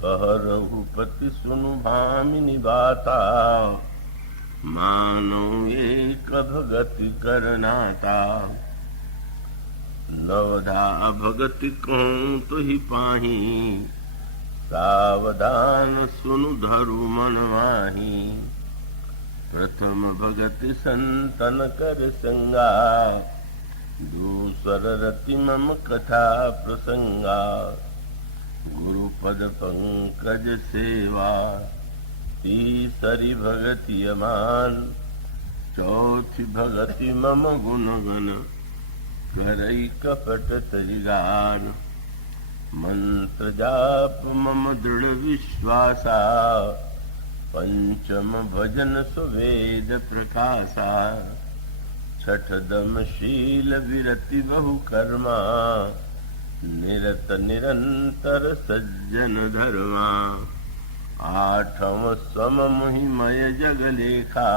कह रघुपति सुनु भामिनी बाता, मानो एक भगति करनाता। नवधा भगति कहूँ तो ही पाही, सावधान सुनु धरु मन माही। प्रथम भगति संतन कर संगा, दूसर रति मम कथा प्रसंगा। गुरुपद पंकज सेवा, तीसरी भगति अमान। चौथी भगति मम गुण गण, करई कपट तरिगान। मंत्र जाप मम दृढ़ विश्वासा, पंचम भजन सुवेद प्रकाशा। छठ दम शील विरति बहु कर्मा, निरत निरंतर सज्जन धर्मा। आठम सम मुहि मय जग लेखा,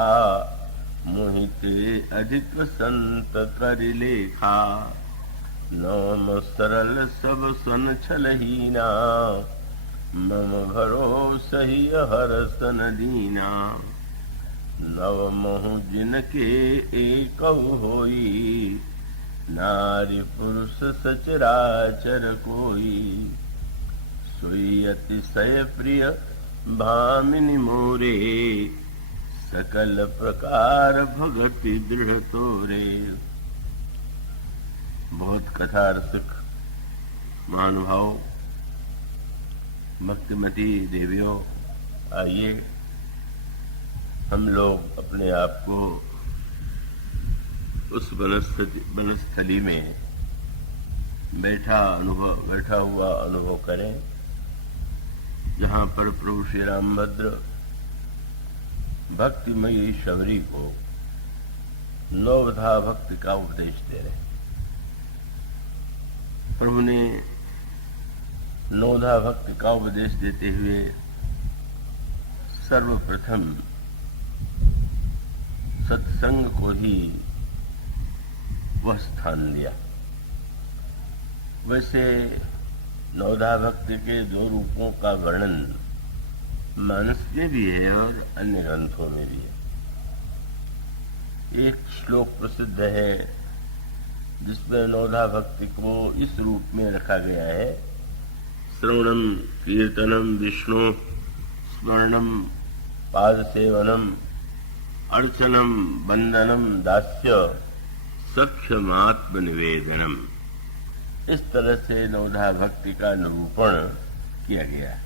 मुहिते अधिक संत कर लेखा। नवम सरल सब सन छलहीना, मम भरोसहि हरसन दीना। नवमहु जिनके एकहु होई, नारी पुरुष सचराचर कोई। सोई अतिशय प्रिय भामिनी मोरे, सकल प्रकार भगति दृढ़ तोरे। बहुत कथा रसिक महानुभाव, भक्तिमती देवियों, आइए हम लोग अपने आप को उस वनस्थली में बैठा हुआ अनुभव करें, जहाँ पर प्रभु श्री रामभद्र भक्तिमयी शबरी को नवधा भक्ति का उपदेश दे रहे हैं। प्रभु ने नवधा भक्ति का उपदेश देते हुए सर्वप्रथम सत्संग को ही वह स्थान दिया। वैसे नवधा भक्ति के दो रूपों का वर्णन मानस में भी है और अन्य ग्रंथों में भी है। एक श्लोक प्रसिद्ध है जिसमें नवधा भक्ति को इस रूप में रखा गया है, श्रवणम कीर्तनम विष्णु स्मरणम पाद सेवनम अर्चनम वंदनम दास्य सख्यमात्म निवेदनम। इस तरह से नवधा भक्ति का निरूपण किया गया है।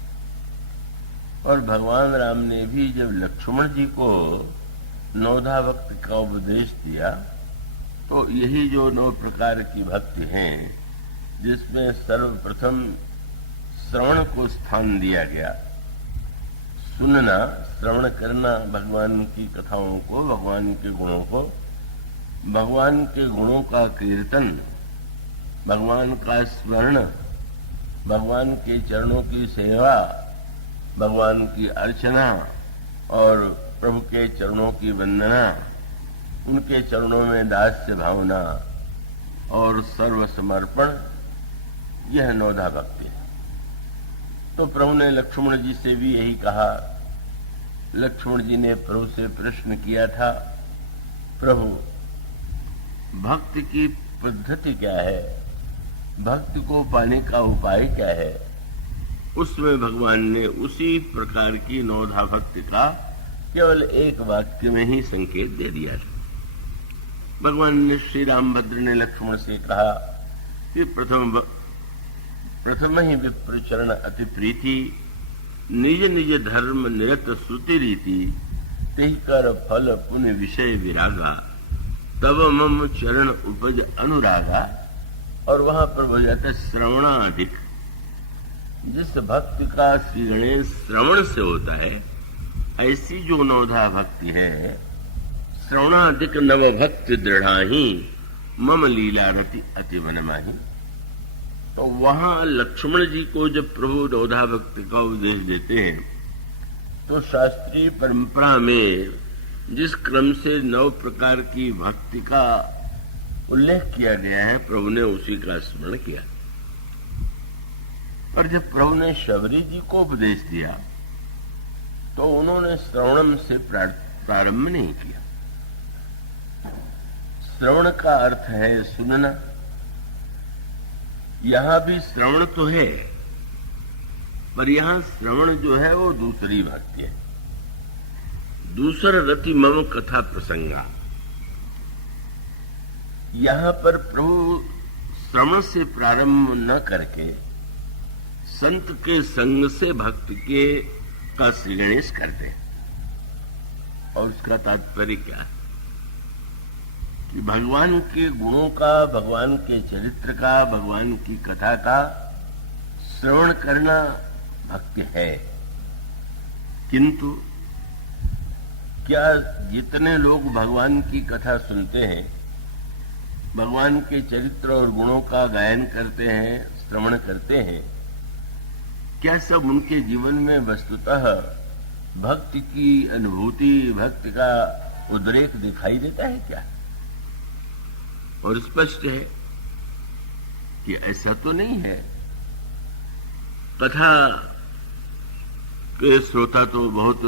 और भगवान राम ने भी जब लक्ष्मण जी को नवधा भक्ति का उपदेश दिया, तो यही जो 9 प्रकार की भक्ति हैं, जिसमें सर्वप्रथम श्रवण को स्थान दिया गया। सुनना, श्रवण करना भगवान की कथाओं को, भगवान के गुणों को, भगवान के गुणों का कीर्तन, भगवान का स्मरण, भगवान के चरणों की सेवा, भगवान की अर्चना और प्रभु के चरणों की वंदना, उनके चरणों में दास्य भावना और सर्व समर्पण, यह नवधा भक्ति है। तो प्रभु ने लक्ष्मण जी से भी यही कहा। लक्ष्मण जी ने प्रभु से प्रश्न किया था, प्रभु भक्ति की पद्धति क्या है, भक्ति को पाने का उपाय क्या है। उसमें भगवान ने उसी प्रकार की नवधा भक्ति का केवल एक वाक्य में ही संकेत दे दिया। भगवान ने श्री रामभद्र ने लक्ष्मण से कहा कि प्रथम ही विप्र चरण अति प्रीति, निज निज धर्म निरत श्रुति रीति। तिह कर फल पुण्य विषय विरागा, तब मम चरण उपज अनुरागा। और वहां पर हो जाता है श्रवणाधिक। जिस भक्ति का श्री श्रवण से होता है, ऐसी जो नवधा भक्ति है, श्रवणाधिक नव भक्ति दृढ़ाही, मम लीला रति अति वनमाही। तो वहां लक्ष्मण जी को जब प्रभु नवधा भक्ति का उपदेश देते हैं, तो शास्त्रीय परंपरा में जिस क्रम से 9 प्रकार की भक्ति का उल्लेख किया गया है, प्रभु ने उसी का स्मरण किया। पर जब प्रभु ने शबरी जी को उपदेश दिया तो उन्होंने श्रवणम से प्रारंभ नहीं किया। श्रवण का अर्थ है सुनना। यहां भी श्रवण तो है, पर यहां श्रवण जो है वो दूसरी भक्ति है। दूसरा रति मम कथा प्रसंगा। यहां पर प्रभु श्रवण से प्रारंभ न करके संत के संग से भक्ति के का श्री गणेश करते हैं। और उसका तात्पर्य क्या है कि भगवान के गुणों का, भगवान के चरित्र का, भगवान की कथा का श्रवण करना भक्ति है। किंतु क्या जितने लोग भगवान की कथा सुनते हैं, भगवान के चरित्र और गुणों का गायन करते हैं, श्रवण करते हैं, क्या सब उनके जीवन में वस्तुतः भक्ति की अनुभूति, भक्ति का उद्रेक दिखाई देता है क्या? और स्पष्ट है कि ऐसा तो नहीं है। कथा के श्रोता तो बहुत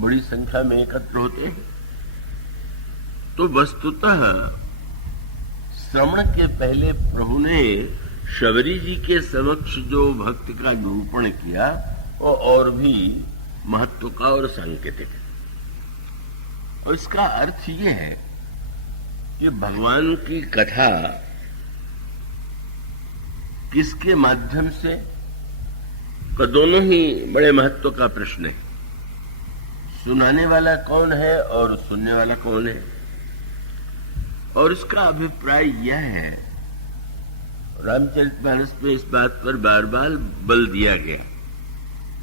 बड़ी संख्या में एकत्र होते हैं, तो वस्तुतः श्रवण के पहले प्रभु ने शबरी जी के समक्ष जो भक्ति का निरूपण किया वो और भी महत्व का और सांकेतिक है। और इसका अर्थ ये है कि भगवान की कथा किसके माध्यम से, का दोनों ही बड़े महत्व का प्रश्न है। सुनाने वाला कौन है और सुनने वाला कौन है। और इसका अभिप्राय यह है, रामचरितमानस में इस बात पर बार बार बल दिया गया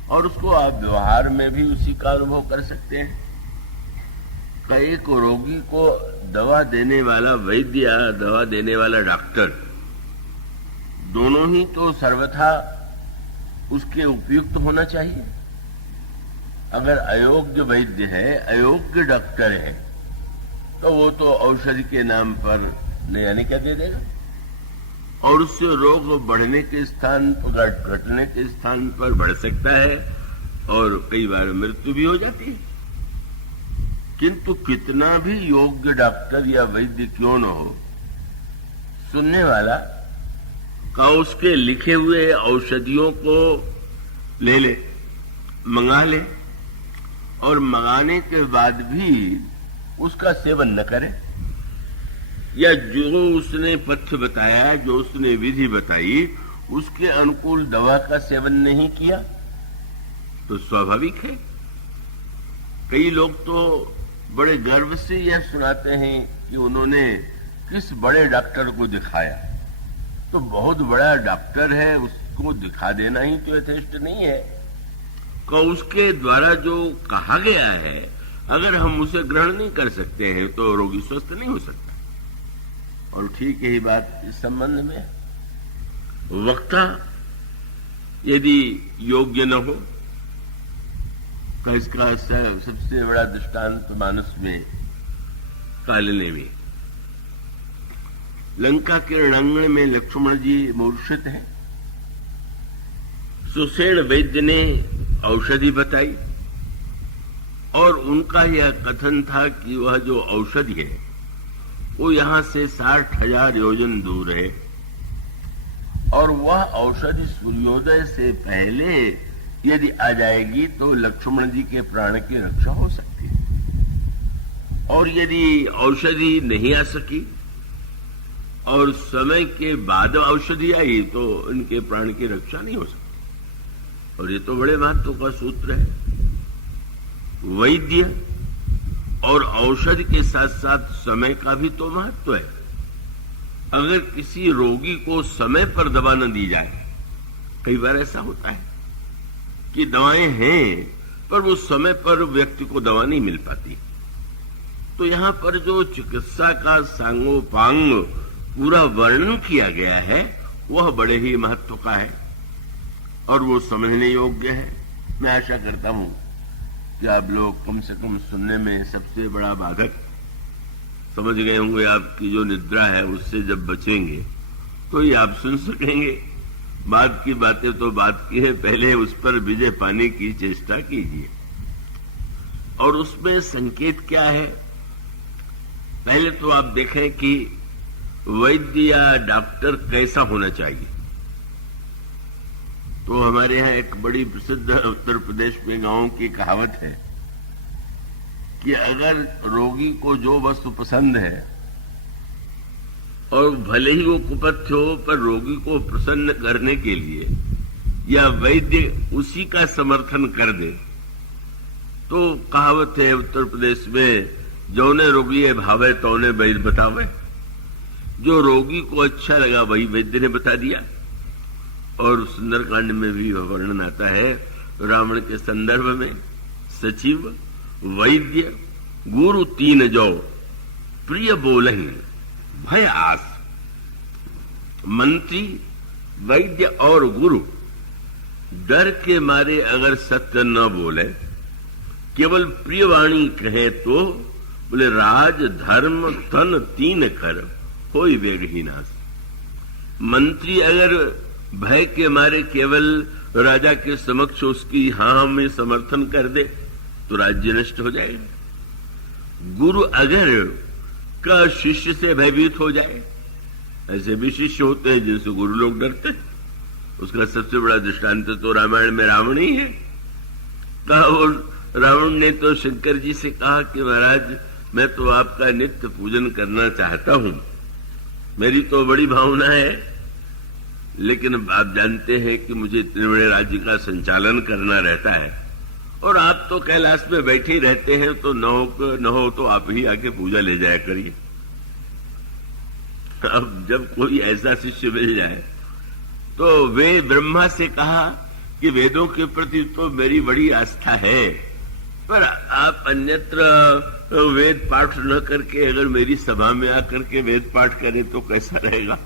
और उसको आप व्यवहार में भी उसी का अनुभव कर सकते हैं। एक रोगी को दवा देने वाला वैद्य या दवा देने वाला डॉक्टर, दोनों ही तो सर्वथा उसके उपयुक्त होना चाहिए। अगर अयोग्य वैद्य है, अयोग्य डॉक्टर है, तो वो तो औषधि के नाम पर न जाने क्या दे देगा और उससे रोग बढ़ने के स्थान पर, घटने के स्थान पर बढ़ सकता है और कई बार मृत्यु भी हो जाती है। किंतु कितना भी योग्य डॉक्टर या वैद्य क्यों न हो, सुनने वाला का उसके लिखे हुए औषधियों को ले ले, मंगा ले और मंगाने के बाद भी उसका सेवन न करे, या जो उसने पथ्य बताया, जो उसने विधि बताई, उसके अनुकूल दवा का सेवन नहीं किया, तो स्वाभाविक है। कई लोग तो बड़े गर्व से यह सुनाते हैं कि उन्होंने किस बड़े डॉक्टर को दिखाया। तो बहुत बड़ा डॉक्टर है, उसको दिखा देना ही तो यथेष्ट नहीं है। को उसके द्वारा जो कहा गया है, अगर हम उसे ग्रहण नहीं कर सकते हैं तो रोगी स्वस्थ नहीं हो सकता। और ठीक यही बात इस संबंध में वक्ता यदि योग्य न हो, तो इसका सबसे बड़ा दृष्टांत मानस में कालने में, लंका के रणांगण में लक्ष्मण जी मूर्छित हैं। सुसेन वैद्य ने औषधि बताई और उनका यह कथन था कि वह जो औषधि है वो यहां से 60,000 योजन दूर है और वह औषधि सूर्योदय से पहले यदि आ जाएगी तो लक्ष्मण जी के प्राण की रक्षा हो सकती है। और यदि औषधि नहीं आ सकी और समय के बाद औषधि आई तो इनके प्राण की रक्षा नहीं हो सकती। और ये तो बड़े महत्व का सूत्र है। वैद्य और औषधि के साथ साथ समय का भी तो महत्व है। अगर किसी रोगी को समय पर दवा न दी जाए, कई बार ऐसा होता है कि दवाएं हैं पर वो समय पर व्यक्ति को दवा नहीं मिल पाती, तो यहां पर जो चिकित्सा का सांगोपांग पूरा वर्णन किया गया है वह बड़े ही महत्व का है और वो समझने योग्य है। मैं आशा करता हूं कि आप लोग कम से कम सुनने में सबसे बड़ा बाधक समझ गए होंगे। आपकी जो निद्रा है उससे जब बचेंगे तो ये आप सुन सकेंगे। बाद की बातें तो बात की है, पहले उस पर विजय पाने की चेष्टा कीजिए। और उसमें संकेत क्या है? पहले तो आप देखें कि वैद्य या डॉक्टर कैसा होना चाहिए। तो हमारे यहाँ एक बड़ी प्रसिद्ध उत्तर प्रदेश में गांव की कहावत है कि अगर रोगी को जो वस्तु पसंद है और भले ही वो कुपथ्य हो, पर रोगी को प्रसन्न करने के लिए या वैद्य उसी का समर्थन कर दे, तो कहावत है उत्तर प्रदेश में, जौने रोगी है भावे तौने वैद्य बतावे। जो रोगी को अच्छा लगा वही वैद्य ने बता दिया। और सुंदरकांड में भी वर्णन आता है रावण के संदर्भ में, सचिव वैद्य गुरु तीन जो प्रिय बोलहि भय आस। मंत्री वैद्य और गुरु डर के मारे अगर सत्य न बोले, केवल प्रियवाणी कहे तो बोले राज धर्म तन तीन कर कोई वेग ही नाश। मंत्री अगर भय के मारे केवल राजा के समक्ष उसकी हाँ में समर्थन कर दे तो राज्य नष्ट हो जाएगा। गुरु अगर का शिष्य से भयभीत हो जाए, ऐसे भी शिष्य होते हैं जिनसे गुरु लोग डरते हैं। उसका सबसे बड़ा दृष्टांत तो रामायण में रावण ही है। कहा, और रावण ने तो शंकर जी से कहा कि महाराज मैं तो आपका नित्य पूजन करना चाहता हूं, मेरी तो बड़ी भावना है, लेकिन आप जानते हैं कि मुझे इतने बड़े राज्य का संचालन करना रहता है और आप तो कैलाश में बैठे ही रहते हैं, तो न हो तो आप ही आके पूजा ले जाया करिए। अब जब कोई ऐसा शिष्य मिल जाए तो वे ब्रह्मा से कहा कि वेदों के प्रति तो मेरी बड़ी आस्था है, पर आप अन्यत्र वेद पाठ न करके अगर मेरी सभा में आकर के वेद पाठ करें तो कैसा रहेगा।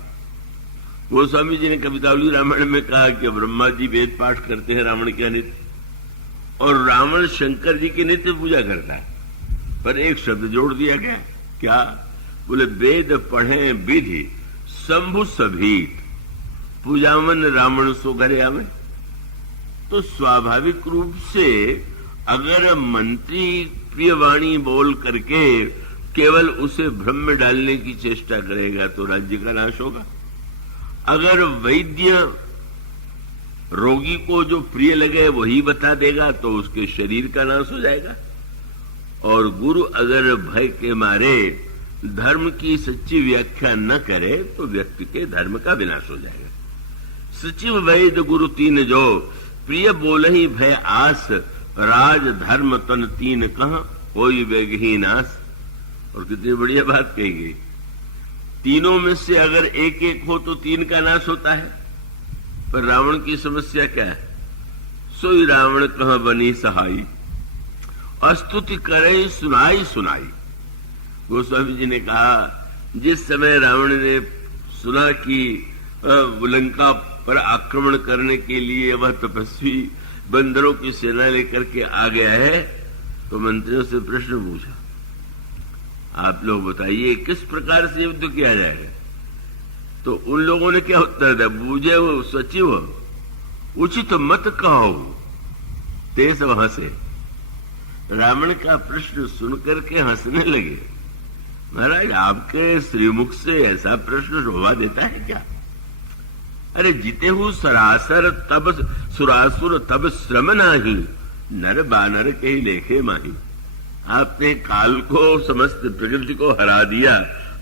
गोस्वामी जी ने कवितावली रामायण में कहा कि ब्रह्मा जी वेद पाठ करते हैं रावण के नित्य, और रावण शंकर जी की नित्य पूजा करता है, पर एक शब्द जोड़ दिया गया, क्या? बोले वेद पढ़े विधि शंभु सभीत पूजावन रावण सो घरे आवे। तो स्वाभाविक रूप से अगर मंत्री प्रियवाणी बोल करके केवल उसे भ्रम में डालने की चेष्टा करेगा तो राज्य का नाश होगा। अगर वैद्य रोगी को जो प्रिय लगे वही बता देगा तो उसके शरीर का नाश हो जाएगा। और गुरु अगर भय के मारे धर्म की सच्ची व्याख्या न करे तो व्यक्ति के धर्म का विनाश हो जाएगा। सचिव वैद्य गुरु तीन जो प्रिय बोलहि भय आस, राज धर्म तन तीन कह कोई वेग ही नाश। और कितनी बढ़िया बात कही गई, तीनों में से अगर एक एक हो तो तीन का नाश होता है। पर रावण की समस्या क्या है? सोई रावण कह बनी सहाई, अस्तुति करे सुनाई सुनाई। गोस्वामी जी ने कहा, जिस समय रावण ने सुना कि लंका पर आक्रमण करने के लिए वह तपस्वी बंदरों की सेना लेकर के आ गया है, तो मंत्रियों से प्रश्न पूछा, आप लोग बताइए किस प्रकार से युद्ध किया जाएगा। तो उन लोगों ने क्या उत्तर दिया? बूझे हो सचिव उचित मत कहो तेज वहां से। रावण का प्रश्न सुनकर के हंसने लगे। महाराज आपके श्रीमुख से ऐसा प्रश्न शोभा देता है क्या? अरे जीते हूं सरासर तब सुरासुर तब श्रम नाही, नर बानर के ही लेखे माही। आपने काल को समस्त प्रकृति को हरा दिया,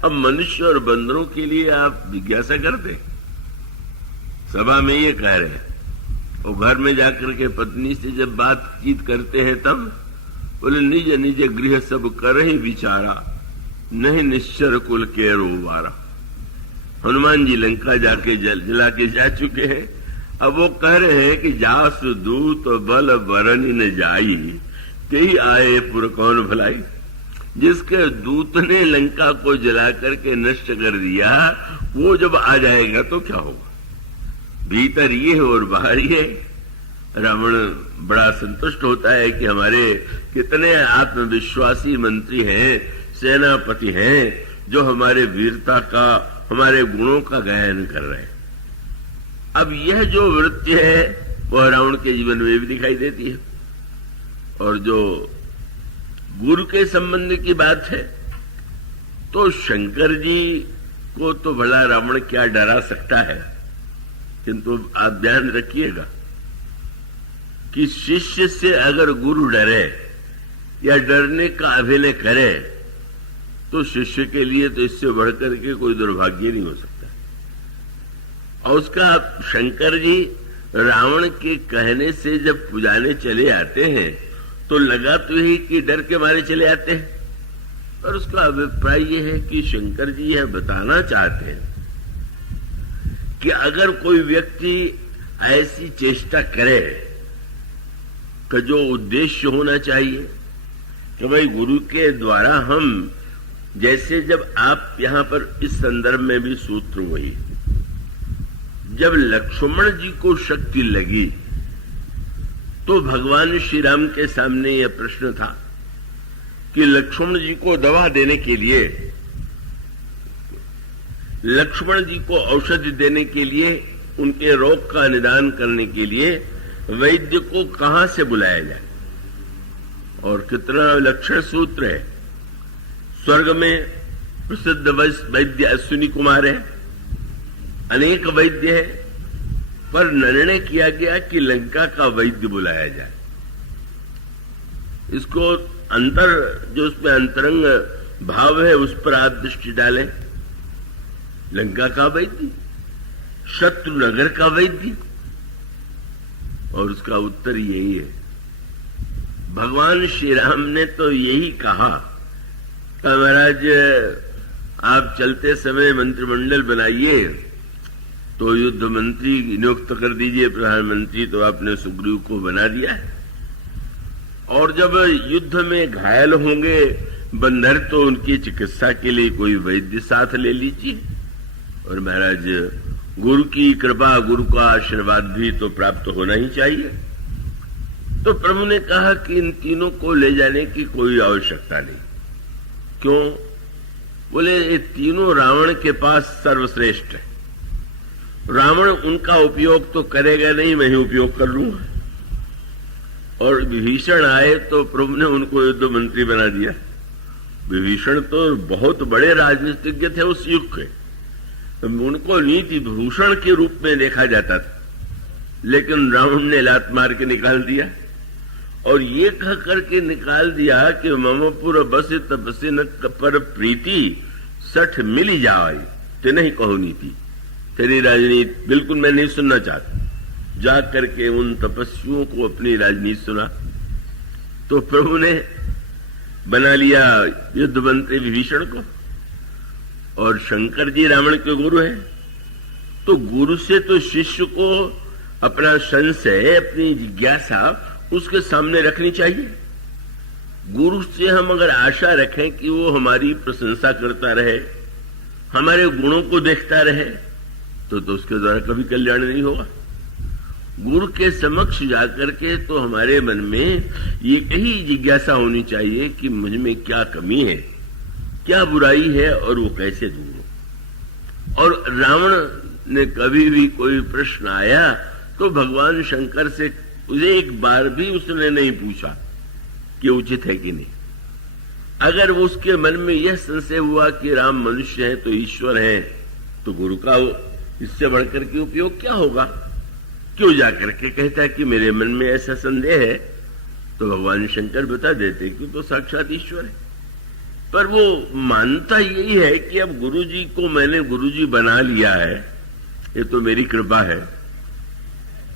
अब मनुष्य और बंदरों के लिए आप जिज्ञासा करते। सभा में ये कह रहे हैं, और घर में जाकर के पत्नी से जब बातचीत करते हैं तब बोले निज निज गृह सब कर ही विचारा, नहीं निश्चर कुल के रोवारा। हनुमान जी लंका जाके जला के जा चुके हैं, अब वो कह रहे हैं कि जास दूत बल बरन न जाई, ते ही आए पुर कौन भलाई। जिसके दूत ने लंका को जला करके नष्ट कर दिया, वो जब आ जाएगा तो क्या होगा। भीतर ये है और बाहर ये। रावण बड़ा संतुष्ट होता है कि हमारे कितने आत्मविश्वासी मंत्री हैं, सेनापति हैं, जो हमारे वीरता का, हमारे गुणों का गायन कर रहे हैं। अब यह जो वृत्ति है वह रावण के जीवन में भी दिखाई देती है। और जो गुरु के संबंध की बात है तो शंकर जी को तो भला रावण क्या डरा सकता है, किंतु आप ध्यान रखिएगा कि शिष्य से अगर गुरु डरे या डरने का अभिनय करे तो शिष्य के लिए तो इससे बढ़कर के कोई दुर्भाग्य नहीं हो सकता। और उसका शंकर जी रावण के कहने से जब पुजाने चले आते हैं तो लगा तो यही कि डर के मारे चले आते हैं, पर उसका अभिप्राय यह है कि शंकर जी यह बताना चाहते हैं कि अगर कोई व्यक्ति ऐसी चेष्टा करे कि जो उद्देश्य होना चाहिए कि भाई गुरु के द्वारा हम, जैसे जब आप यहां पर इस संदर्भ में भी सूत्र वही, जब लक्ष्मण जी को शक्ति लगी तो भगवान श्री राम के सामने यह प्रश्न था कि लक्ष्मण जी को दवा देने के लिए, लक्ष्मण जी को औषधि देने के लिए, उनके रोग का निदान करने के लिए वैद्य को कहां से बुलाया जाए। और कितना लक्षण सूत्र है। स्वर्ग में प्रसिद्ध वैद्य अश्विनी कुमार है, अनेक वैद्य है, पर निर्णय किया गया कि लंका का वैद्य बुलाया जाए। इसको अंतर, जो उसमें अंतरंग भाव है उस पर आप दृष्टि डालें। लंका का वैद्य, शत्रु नगर का वैद्य, और उसका उत्तर यही है। भगवान श्री राम ने तो यही कहा कि महाराज आप चलते समय मंत्रिमंडल बनाइए तो युद्ध मंत्री नियुक्त कर दीजिए प्रधानमंत्री, तो आपने सुग्रीव को बना दिया है। और जब युद्ध में घायल होंगे बंदर तो उनकी चिकित्सा के लिए कोई वैद्य साथ ले लीजिए। और महाराज गुरु की कृपा, गुरु का आशीर्वाद भी तो प्राप्त होना ही चाहिए। तो प्रभु ने कहा कि इन तीनों को ले जाने की कोई आवश्यकता नहीं। क्यों? बोले ये तीनों रावण के पास सर्वश्रेष्ठ है। रावण उनका उपयोग तो करेगा नहीं, मैं ही उपयोग कर लूंगा। और विभीषण आए तो प्रभु ने उनको युद्ध मंत्री बना दिया। विभीषण तो बहुत बड़े राजनीतिज्ञ थे उस युग के, तो उनको नीति भूषण के रूप में देखा जाता था, लेकिन रावण ने लात मार के निकाल दिया। और ये कह करके निकाल दिया कि ममपुर बस तपसे न पर प्रीति सठ मिली जाए, ते नहीं कहो नीति, तेरी राजनीति बिल्कुल मैं नहीं सुनना चाहता। जा करके उन तपस्वियों को अपनी राजनीति सुना। तो प्रभु ने बना लिया युद्ध मंत्री विभीषण को। और शंकर जी रावण के गुरु हैं, तो गुरु से तो शिष्य को अपना संशय, अपनी जिज्ञासा उसके सामने रखनी चाहिए। गुरु से हम अगर आशा रखें कि वो हमारी प्रशंसा करता रहे, हमारे गुणों को देखता रहे, तो उसके द्वारा कभी कल्याण नहीं होगा। गुरु के समक्ष जाकर के तो हमारे मन में ये यही जिज्ञासा होनी चाहिए कि मुझ में क्या कमी है, क्या बुराई है, और वो कैसे दूर। और रावण ने कभी भी कोई प्रश्न आया तो भगवान शंकर से एक बार भी उसने नहीं पूछा कि उचित है कि नहीं। अगर उसके मन में यह संशय हुआ कि राम मनुष्य है तो ईश्वर है, तो गुरु का इससे बढ़कर के उपयोग क्या होगा? क्यों जाकर के कहता है कि मेरे मन में ऐसा संदेह है, तो भगवान शंकर बता देते कि तो साक्षात ईश्वर है। पर वो मानता यही है कि अब गुरुजी को मैंने गुरुजी बना लिया है, ये तो मेरी कृपा है।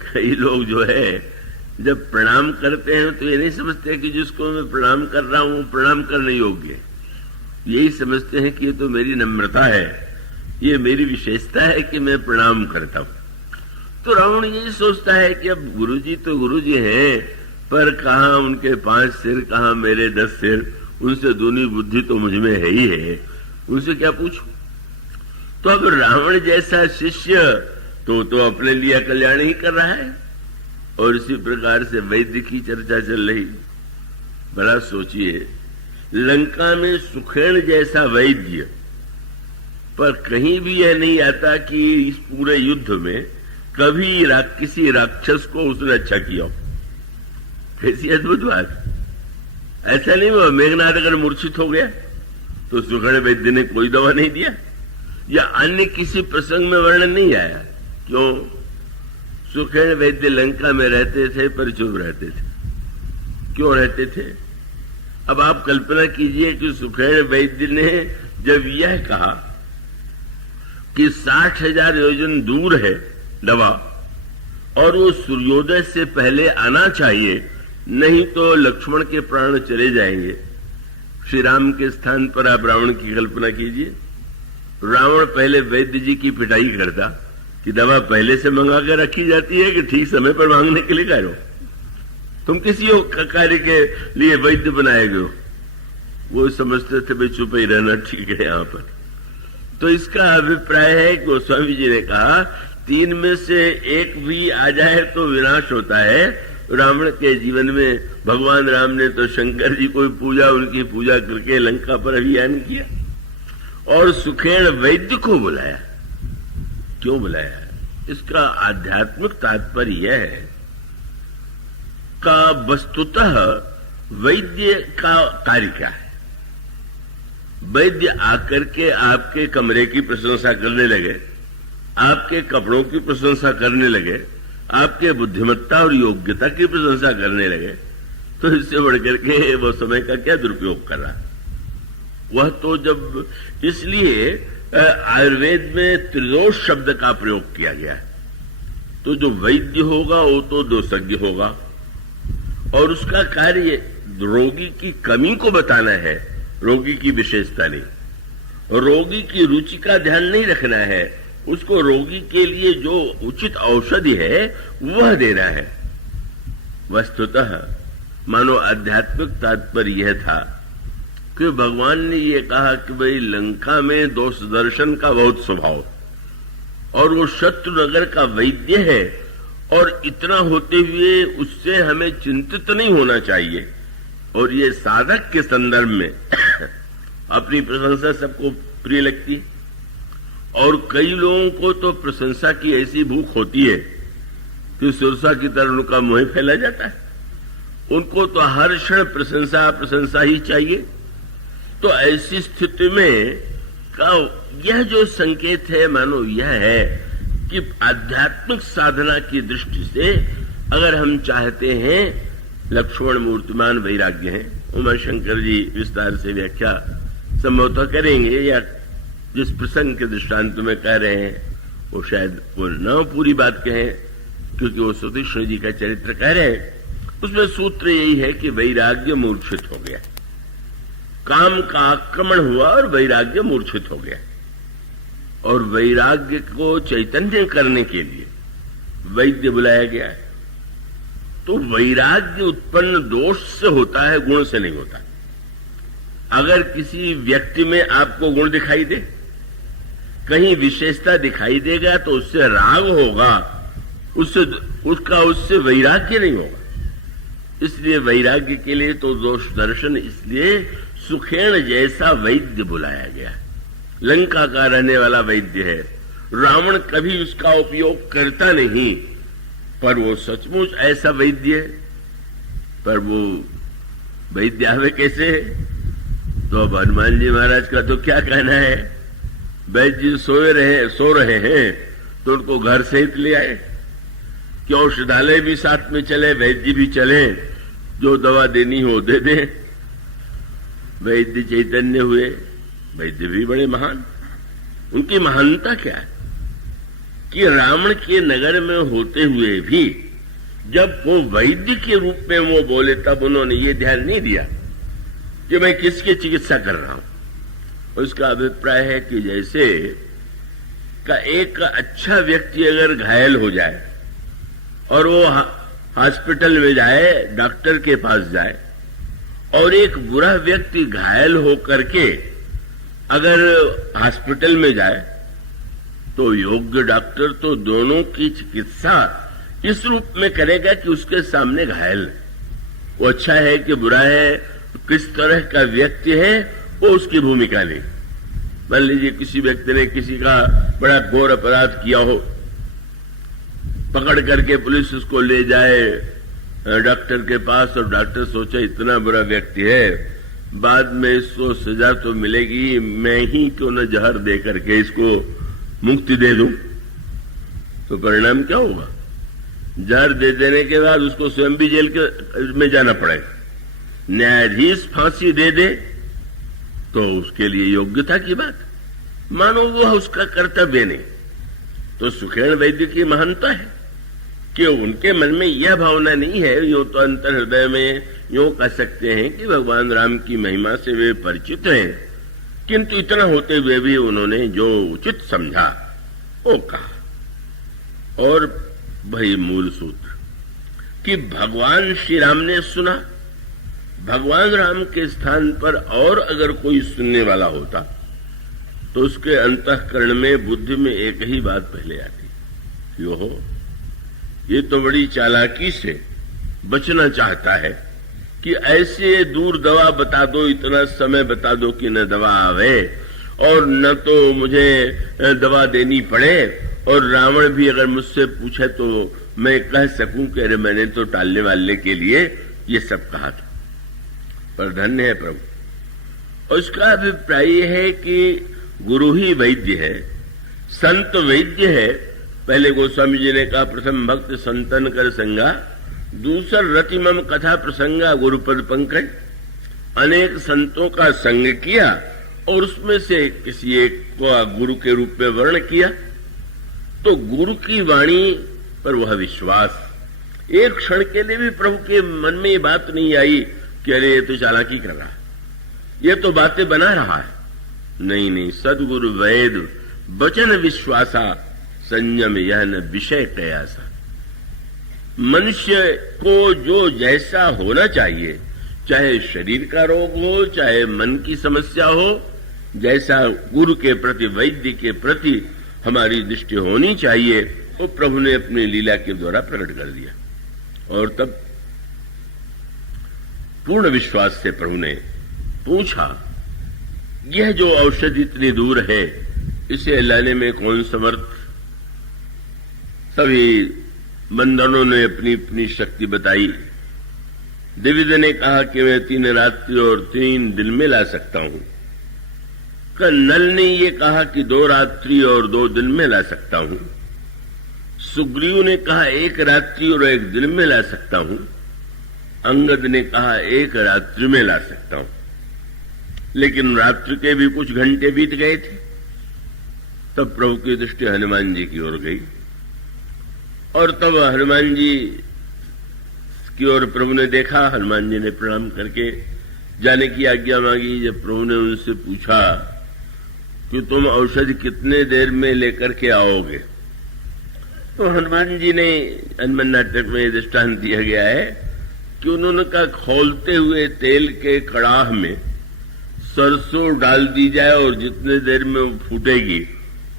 कई लोग जो है जब प्रणाम करते हैं तो ये नहीं समझते कि जिसको मैं प्रणाम कर रहा हूं प्रणाम करने योग्य, यही समझते हैं कि ये तो मेरी नम्रता है, ये मेरी विशेषता है कि मैं प्रणाम करता हूं। तो रावण यही सोचता है कि अब गुरुजी तो गुरुजी हैं, पर कहां उनके 5 सिर, कहां मेरे 10 सिर, उनसे दूनी बुद्धि तो मुझ में है ही है, उनसे क्या पूछूं। तो अब रावण जैसा शिष्य तो अपने लिए कल्याण ही कर रहा है। और इसी प्रकार से वैद्य की चर्चा चल रही। बड़ा सोचिए, लंका में सुखेण जैसा वैद्य, पर कहीं भी यह नहीं आता कि इस पूरे युद्ध में कभी किसी राक्षस को उसने अच्छा किया हो। कैसी अद्भुत बात। ऐसा नहीं हुआ मेघनाथ अगर मूर्छित हो गया तो सुखदेव वैद्य ने कोई दवा नहीं दिया, या अन्य किसी प्रसंग में वर्णन नहीं आया। क्यों? सुखदेव वैद्य लंका में रहते थे पर चुप रहते थे। क्यों रहते थे? अब आप कल्पना कीजिए कि सुखदेव वैद्य ने जब यह कहा कि 60,000 योजन दूर है दवा और वो सूर्योदय से पहले आना चाहिए, नहीं तो लक्ष्मण के प्राण चले जाएंगे। श्री राम के स्थान पर आप रावण की कल्पना कीजिए। रावण पहले वैद्य जी की पिटाई करता कि दवा पहले से मंगा कर रखी जाती है कि ठीक समय पर मांगने के लिए करो, तुम किसी कार्य के लिए वैद्य बनाए गए हो। वो समझते थे भाई चुप ही रहना ठीक है यहां पर। तो इसका अभिप्राय है कि गोस्वामी जी ने कहा 3 में से एक भी आ जाए तो विनाश होता है। रावण के जीवन में भगवान राम ने तो शंकर जी को पूजा, उनकी पूजा करके लंका पर अभियान किया और सुखेण वैद्य को बुलाया। क्यों बुलाया? इसका आध्यात्मिक तात्पर्य यह है का वस्तुतः वैद्य का कार्य क्या है। वैद्य आकर के आपके कमरे की प्रशंसा करने लगे, आपके कपड़ों की प्रशंसा करने लगे, आपके बुद्धिमत्ता और योग्यता की प्रशंसा करने लगे, तो इससे बढ़कर के वो समय का क्या दुरुपयोग कर रहा है? वह तो जब इसलिए आयुर्वेद में त्रिदोष शब्द का प्रयोग किया गया है। तो जो वैद्य होगा वो तो दोषज्ञ होगा और उसका कार्य रोगी की कमी को बताना है, रोगी की विशेषता नहीं। रोगी की रुचि का ध्यान नहीं रखना है, उसको रोगी के लिए जो उचित औषधि है वह देना है। वस्तुतः मानो आध्यात्मिक तात्पर्य यह था कि भगवान ने ये कहा कि भाई लंका में दोष दर्शन का बहुत स्वभाव और वो शत्रुनगर का वैद्य है और इतना होते हुए उससे हमें चिंतित नहीं होना चाहिए। और ये साधक के संदर्भ में अपनी प्रशंसा सबको प्रिय लगती है और कई लोगों को तो प्रशंसा की ऐसी भूख होती है कि सुरसा की तरह उनका मुंह फैला जाता है। उनको तो हर क्षण प्रशंसा ही चाहिए। तो ऐसी स्थिति में का यह जो संकेत है मानो यह है कि आध्यात्मिक साधना की दृष्टि से अगर हम चाहते हैं, लक्ष्मण मूर्तिमान वैराग्य हैं, उमाशंकर जी विस्तार से व्याख्या संभवतः करेंगे या जिस प्रसंग के दृष्टांत में कह रहे हैं वो शायद वो न पूरी बात कहें क्योंकि वो सुतीक्ष्ण जी का चरित्र कह रहे हैं। उसमें सूत्र यही है कि वैराग्य मूर्छित हो गया, काम का आक्रमण हुआ और वैराग्य मूर्छित हो गया। और वैराग्य को चैतन्य करने के लिए वैद्य बुलाया गया है। तो वैराग्य उत्पन्न दोष से होता है, गुण से नहीं होता। अगर किसी व्यक्ति में आपको गुण दिखाई दे, कहीं विशेषता दिखाई देगा तो उससे राग होगा, उससे वैराग्य नहीं होगा। इसलिए वैराग्य के लिए तो दोष दर्शन, इसलिए सुखेण जैसा वैद्य बुलाया गया। लंका का रहने वाला वैद्य है। रावण कभी उसका उपयोग करता नहीं, पर वो सचमुच ऐसा वैद्य है। पर वो वैद्य आवे कैसे? तो अब हनुमान जी महाराज का तो क्या कहना है, वैद्य जी सो रहे हैं तो उनको घर सहित ले आए कि औषधालय भी साथ में चले, वैद्य भी चले, जो दवा देनी हो दे दें। वैद्य चैतन्य हुए, वैद्य भी बड़े महान। उनकी महानता क्या है कि रावण के नगर में होते हुए भी जब वो वैद्य के रूप में वो बोले तब उन्होंने ये ध्यान नहीं दिया कि मैं किसकी चिकित्सा कर रहा हूं। उसका अभिप्राय है कि जैसे का एक अच्छा व्यक्ति अगर घायल हो जाए और वो हॉस्पिटल में जाए, डॉक्टर के पास जाए, और एक बुरा व्यक्ति घायल होकर के अगर हॉस्पिटल में जाए तो योग्य डॉक्टर तो दोनों की चिकित्सा इस रूप में करेगा कि उसके सामने घायल है, वो अच्छा है कि बुरा है, किस तरह का व्यक्ति है वो उसकी भूमिका नहीं। मान लीजिए किसी व्यक्ति ने किसी का बड़ा घोर अपराध किया हो पकड़ करके पुलिस उसको ले जाए डॉक्टर के पास, और डॉक्टर सोचे इतना बुरा व्यक्ति है, बाद में इसको सजा तो मिलेगी, मैं ही क्यों न जहर दे करके इसको मुक्ति दे दूं। तो परिणाम क्या होगा? जहर दे देने के बाद उसको स्वयं भी जेल में जाना पड़ेगा। न्यायाधीश फांसी दे दे तो उसके लिए योग्यता की बात, मानो वो उसका कर्तव्य नहीं। तो सुखेण वैद्य की महानता है कि उनके मन में यह भावना नहीं है, यूं तो अंतर हृदय में यूं कह सकते हैं कि भगवान राम की महिमा से वे परिचित हैं, किंतु इतना होते हुए भी उन्होंने जो उचित समझा वो कहा। और वही मूल सूत्र कि भगवान श्री राम ने सुना, भगवान राम के स्थान पर और अगर कोई सुनने वाला होता तो उसके अंतःकरण में, बुद्धि में एक ही बात पहले आती कि ओहो, ये तो बड़ी चालाकी से बचना चाहता है कि ऐसे दूर दवा बता दो, इतना समय बता दो कि न दवा आवे और न तो मुझे दवा देनी पड़े, और रावण भी अगर मुझसे पूछे तो मैं कह सकूं कि अरे मैंने तो टालने वाले के लिए ये सब कहा था। पर धन्य है प्रभु। और उसका अभिप्राय है कि गुरु ही वैद्य है, संत वैद्य है। पहले गोस्वामी जी ने कहा प्रथम भक्त संतन कर संगा, दूसर रतिमम कथा प्रसंगा गुरुपद पंकज। अनेक संतों का संग किया और उसमें से किसी एक को गुरु के रूप में वर्ण किया, तो गुरु की वाणी पर वह विश्वास। एक क्षण के लिए भी प्रभु के मन में ये बात नहीं आई कि अरे ये तो चालाकी कर रहा है, ये तो बातें बना रहा है। नहीं नहीं, सदगुरु वैद वचन विश्वासा, संयम यह न विषय कयासा। मनुष्य को जो जैसा होना चाहिए, चाहे शरीर का रोग हो, चाहे मन की समस्या हो, जैसा गुरु के प्रति, वैद्य के प्रति हमारी दृष्टि होनी चाहिए, वो प्रभु ने अपनी लीला के द्वारा प्रकट कर दिया। और तब पूर्ण विश्वास से प्रभु ने पूछा, यह जो औषधि इतनी दूर है, इसे लाने में कौन समर्थ? सभी बंदरों ने अपनी अपनी शक्ति बताई। दिव्य ने कहा कि मैं 3 रात्रि और 3 दिन में ला सकता हूं। नल ने ये कहा कि 2 रात्रि और 2 दिन में ला सकता हूं। सुग्रीव ने कहा 1 रात्रि और 1 दिन में ला सकता हूं। अंगद ने कहा 1 रात्रि में ला सकता हूं। लेकिन रात्रि के भी कुछ घंटे बीत गए थे, तब प्रभु की दृष्टि हनुमान जी की ओर गई, और तब हनुमान जी की ओर प्रभु ने देखा। हनुमान जी ने प्रणाम करके जाने की आज्ञा मांगी। जब प्रभु ने उनसे पूछा कि तुम औषधि कितने देर में लेकर के आओगे, तो हनुमान जी ने, हनुमान नाटक में दृष्टांत दिया गया है कि उन्होंने कहा खौलते हुए तेल के कड़ाह में सरसों डाल दी जाए और जितने देर में वो फूटेगी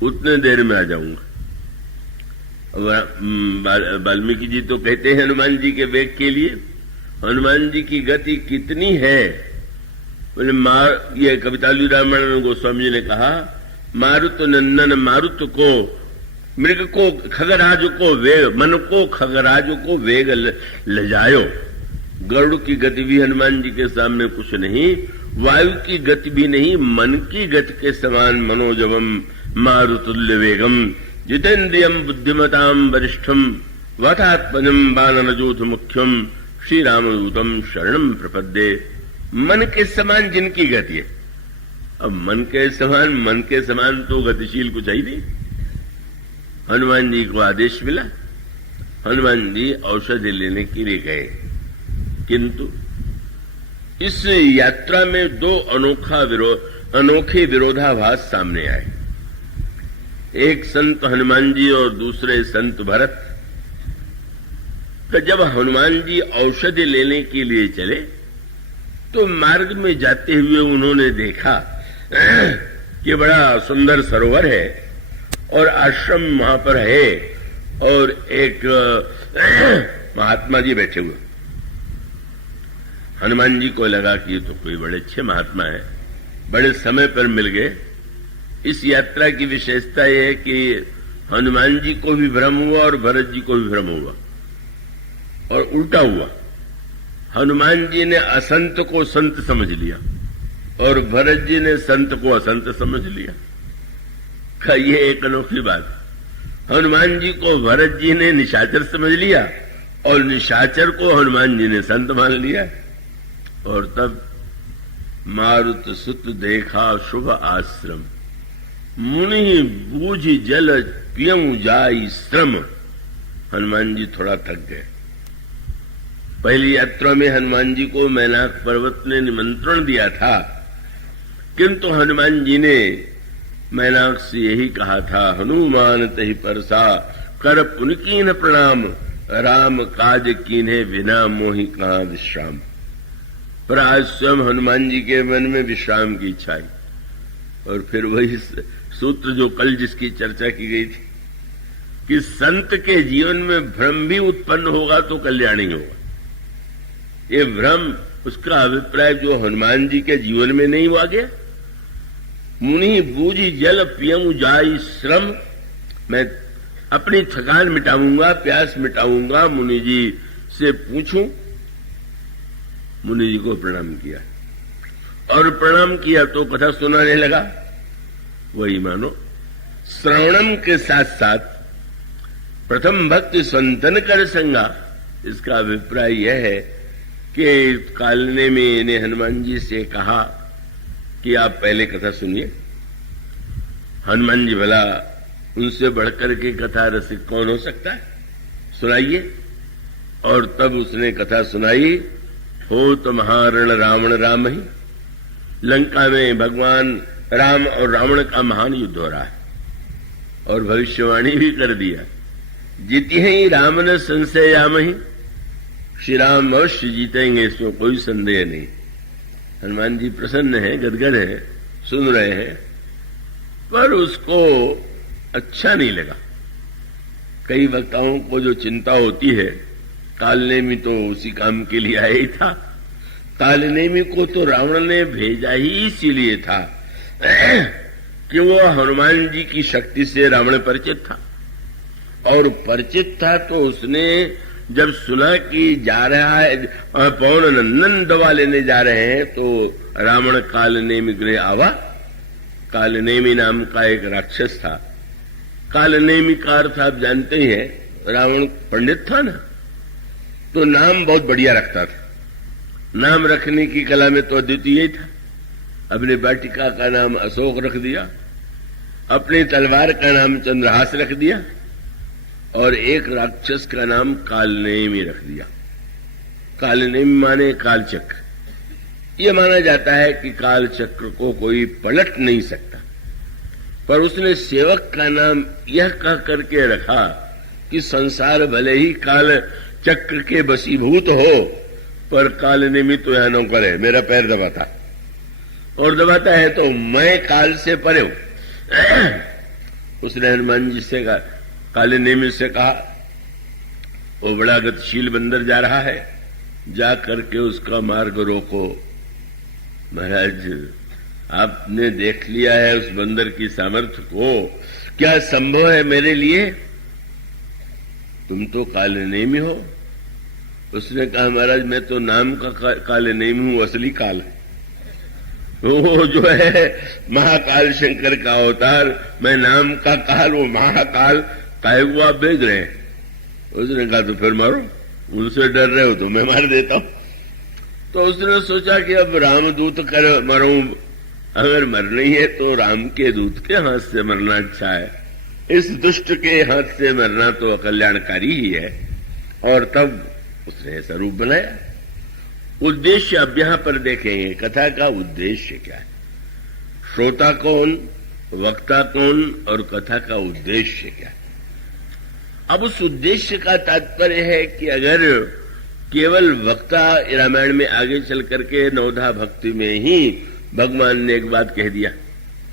उतने देर में आ जाऊंगा। वाल्मीकि जी तो कहते हैं हनुमान जी के वेग के लिए, हनुमान जी की गति कितनी है बोले, ये कवितालु रामायण गोस्वामी जी ने कहा, मारुत नंदन मारुत को, मृग को खगराज को वेग, मन को खगराज को वेग ले जायो। गरुड़ की गति भी हनुमान जी के सामने कुछ नहीं, वायु की गति भी नहीं, मन की गति के समान मनोजवम मारुतुल्य वेगम, जितेन्द्रियम बुद्धिमताम वरिष्ठम, वथात्मजम बाननजोथ मुख्यम, श्री रामदूतम शरणम प्रपद्ये। मन के समान जिनकी गति है। अब मन के समान तो गतिशील कुछ ही नहीं। हनुमान जी को आदेश मिला, हनुमान जी औषधि लेने के लिए गए, किंतु इस यात्रा में 2 अनोखे विरोधाभास सामने आए। एक संत हनुमान जी और दूसरे संत भरत। तो जब हनुमान जी औषधि लेने के लिए चले तो मार्ग में जाते हुए उन्होंने देखा कि बड़ा सुंदर सरोवर है और आश्रम वहां पर है, और एक महात्मा जी बैठे हुए। हनुमान जी को लगा कि ये तो कोई बड़े अच्छे महात्मा है, बड़े समय पर मिल गए। इस यात्रा की विशेषता यह है कि हनुमान जी को भी भ्रम हुआ और भरत जी को भी भ्रम हुआ, और उल्टा हुआ। हनुमान जी ने असंत को संत समझ लिया और भरत जी ने संत को असंत समझ लिया। ये एक अनोखी बात। हनुमान जी को भरत जी ने निशाचर समझ लिया और निशाचर को हनुमान जी ने संत मान लिया। और तब मारुत सुत देखा शुभ आश्रम, मुनि बूझ जल पियऊं जाई श्रम। हनुमान जी थोड़ा थक गए। पहली यात्रा में हनुमान जी को मैनाक पर्वत ने निमंत्रण दिया था, किंतु हनुमान जी ने मैनाक से यही कहा था, हनुमान तहि परसा कर पुन कीन प्रणाम, राम काज कीन्हे बिना मोहि कहां विश्राम। पर आज स्वयं हनुमान जी के मन में विश्राम की इच्छा आई। और फिर वही सूत्र जो कल जिसकी चर्चा की गई थी कि संत के जीवन में भ्रम भी उत्पन्न होगा तो कल्याण ही होगा। ये भ्रम, उसका अभिप्राय जो हनुमान जी के जीवन में नहीं हुआ गया। मुनि बूझी जल पियऊं जाई श्रम, मैं अपनी थकान मिटाऊंगा, प्यास मिटाऊंगा, मुनि जी से पूछूं। मुनि जी को प्रणाम किया और प्रणाम किया तो कथा सुनाने लगा। वही मानो श्रवणम के साथ साथ प्रथम भक्ति संतन कर संगा। इसका अभिप्राय यह है कि कालने में ने हनुमान जी से कहा कि आप पहले कथा सुनिए। हनुमान जी भला उनसे बढ़कर के कथा रसिक कौन हो सकता है, सुनाइए। और तब उसने कथा सुनाई। हो तो महारण रावण राम ही, लंका में भगवान राम और रावण का महान युद्ध हो रहा है और भविष्यवाणी भी कर दिया, जीती ही राम ने संशय याम ही, श्री राम अवश्य जीतेंगे, इसमें कोई संदेह नहीं। हनुमान जी प्रसन्न हैं, गदगद हैं, सुन रहे हैं, पर उसको अच्छा नहीं लगा। कई वक्ताओं को जो चिंता होती है, कालनेमी तो उसी काम के लिए आया ही था। कालनेमी को तो रावण ने भेजा ही इसीलिए था कि वो हनुमान जी की शक्ति से रावण परिचित था, और परिचित था तो उसने जब सुना कि जा रहा है पवन नंदन दवा लेने जा रहे हैं, तो रावण कालनेमी गृह आवा। कालनेमी नाम का एक राक्षस था। कालनेमी का अर्थ आप जानते ही हैं, रावण पंडित था ना, तो नाम बहुत बढ़िया रखता था। नाम रखने की कला में तो अद्वितीय था। अपने वाटिका का नाम अशोक रख दिया, अपनी तलवार का नाम चंद्रहास रख दिया, और एक राक्षस का नाम कालनेमी रख दिया। कालनेमी माने कालचक्र। यह माना जाता है कि कालचक्र को कोई पलट नहीं सकता, पर उसने सेवक का नाम यह कह करके रखा कि संसार भले ही काल चक्र के बसीभूत हो, पर कालनेमी तो यह नौकर है, मेरा पैर दबाता, और दबाता है तो मैं काल से परे हूं। उसने हनुमान जी से कहा, कालनेमी से कहा, वो बड़ा गतिशील बंदर जा रहा है, जा करके उसका मार्ग रोको। महाराज, आपने देख लिया है उस बंदर की सामर्थ्य को, क्या संभव है मेरे लिए? तुम तो कालनेमी हो। उसने कहा, महाराज मैं तो नाम का कालनेमी हूं, असली काल है। वो जो है महाकाल शंकर का अवतार, मैं नाम का काल, वो महाकाल, काहे को आप भेज रहे हैं? उसने कहा, तो फिर मारो, उनसे डर रहे हो तो मैं मार देता हूं। तो उसने सोचा कि अब रामदूत कर मरूं, अगर मरना ही है तो राम के दूत के हाथ से मरना अच्छा है, इस दुष्ट के हाथ से मरना तो अकल्याणकारी ही है। और तब उसने ऐसा रूप बनाया। उद्देश्य अब यहां पर देखेंगे, कथा का उद्देश्य क्या है, श्रोता कौन, वक्ता कौन, और कथा का उद्देश्य क्या है। अब उस उद्देश्य का तात्पर्य है कि अगर केवल वक्ता रामायण में आगे चल करके नवधा भक्ति में ही भगवान ने एक बात कह दिया,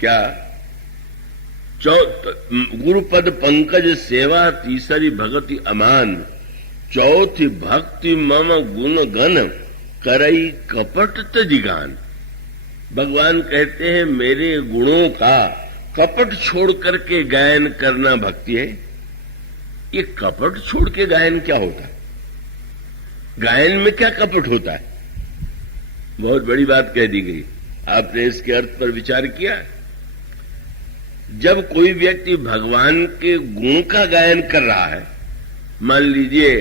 क्या, गुरुपद पंकज सेवा तीसरी भगति अमान, चौथी भक्ति मम गुण गण करई कपट तजिगान। भगवान कहते हैं मेरे गुणों का कपट छोड़ करके गायन करना भक्ति है। ये कपट छोड़ के गायन क्या होता है? गायन में क्या कपट होता है? बहुत बड़ी बात कह दी गई। आपने इसके अर्थ पर विचार किया? जब कोई व्यक्ति भगवान के गुण का गायन कर रहा है, मान लीजिए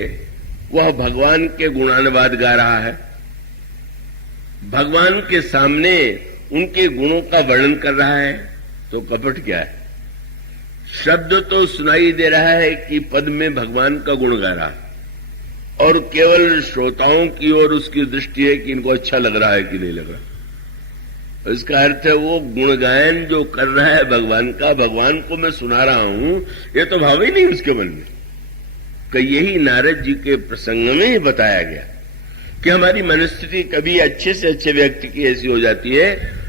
वह भगवान के गुणानुवाद गा रहा है, भगवान के सामने उनके गुणों का वर्णन कर रहा है, तो कपट क्या है? शब्द तो सुनाई दे रहा है कि पद में भगवान का गुण गा रहा है, और केवल श्रोताओं की ओर उसकी दृष्टि है कि इनको अच्छा लग रहा है कि नहीं लग रहा। इसका अर्थ है वो गुण गायन जो कर रहा है भगवान का, भगवान को मैं सुना रहा हूं, ये तो भाव ही नहीं उसके मन में। कि यही नारद जी के प्रसंग में ही बताया गया कि हमारी मनस्थिति कभी अच्छे से अच्छे व्यक्ति की ऐसी हो जाती है,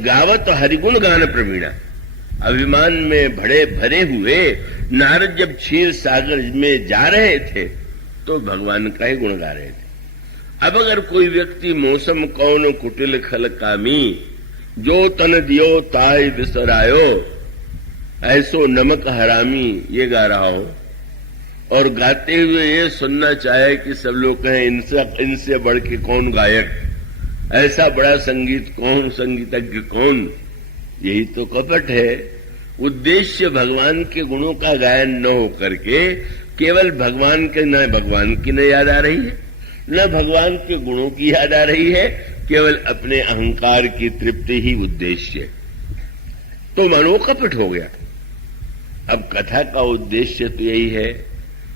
गावत हरिगुण गान प्रवीणा। अभिमान में भरे हुए नारद जब क्षीर सागर में जा रहे थे तो भगवान का ही गुण गा रहे थे। अब अगर कोई व्यक्ति मौसम कौन कुटिल खल कामी, जो तन दियो ताय बिसरायो, ऐसो नमक हरामी, ये गा रहा हो और गाते हुए ये सुनना चाहे कि सब लोग कहें इनसे बढ़ के कौन गायक, ऐसा बड़ा संगीत कौन, संगीतज्ञ कौन, यही तो कपट है। उद्देश्य भगवान के गुणों का गायन न हो करके केवल भगवान की न याद आ रही है, न भगवान के गुणों की याद आ रही है, केवल अपने अहंकार की तृप्ति ही उद्देश्य, तो मानो कपट हो गया। अब कथा का उद्देश्य तो यही है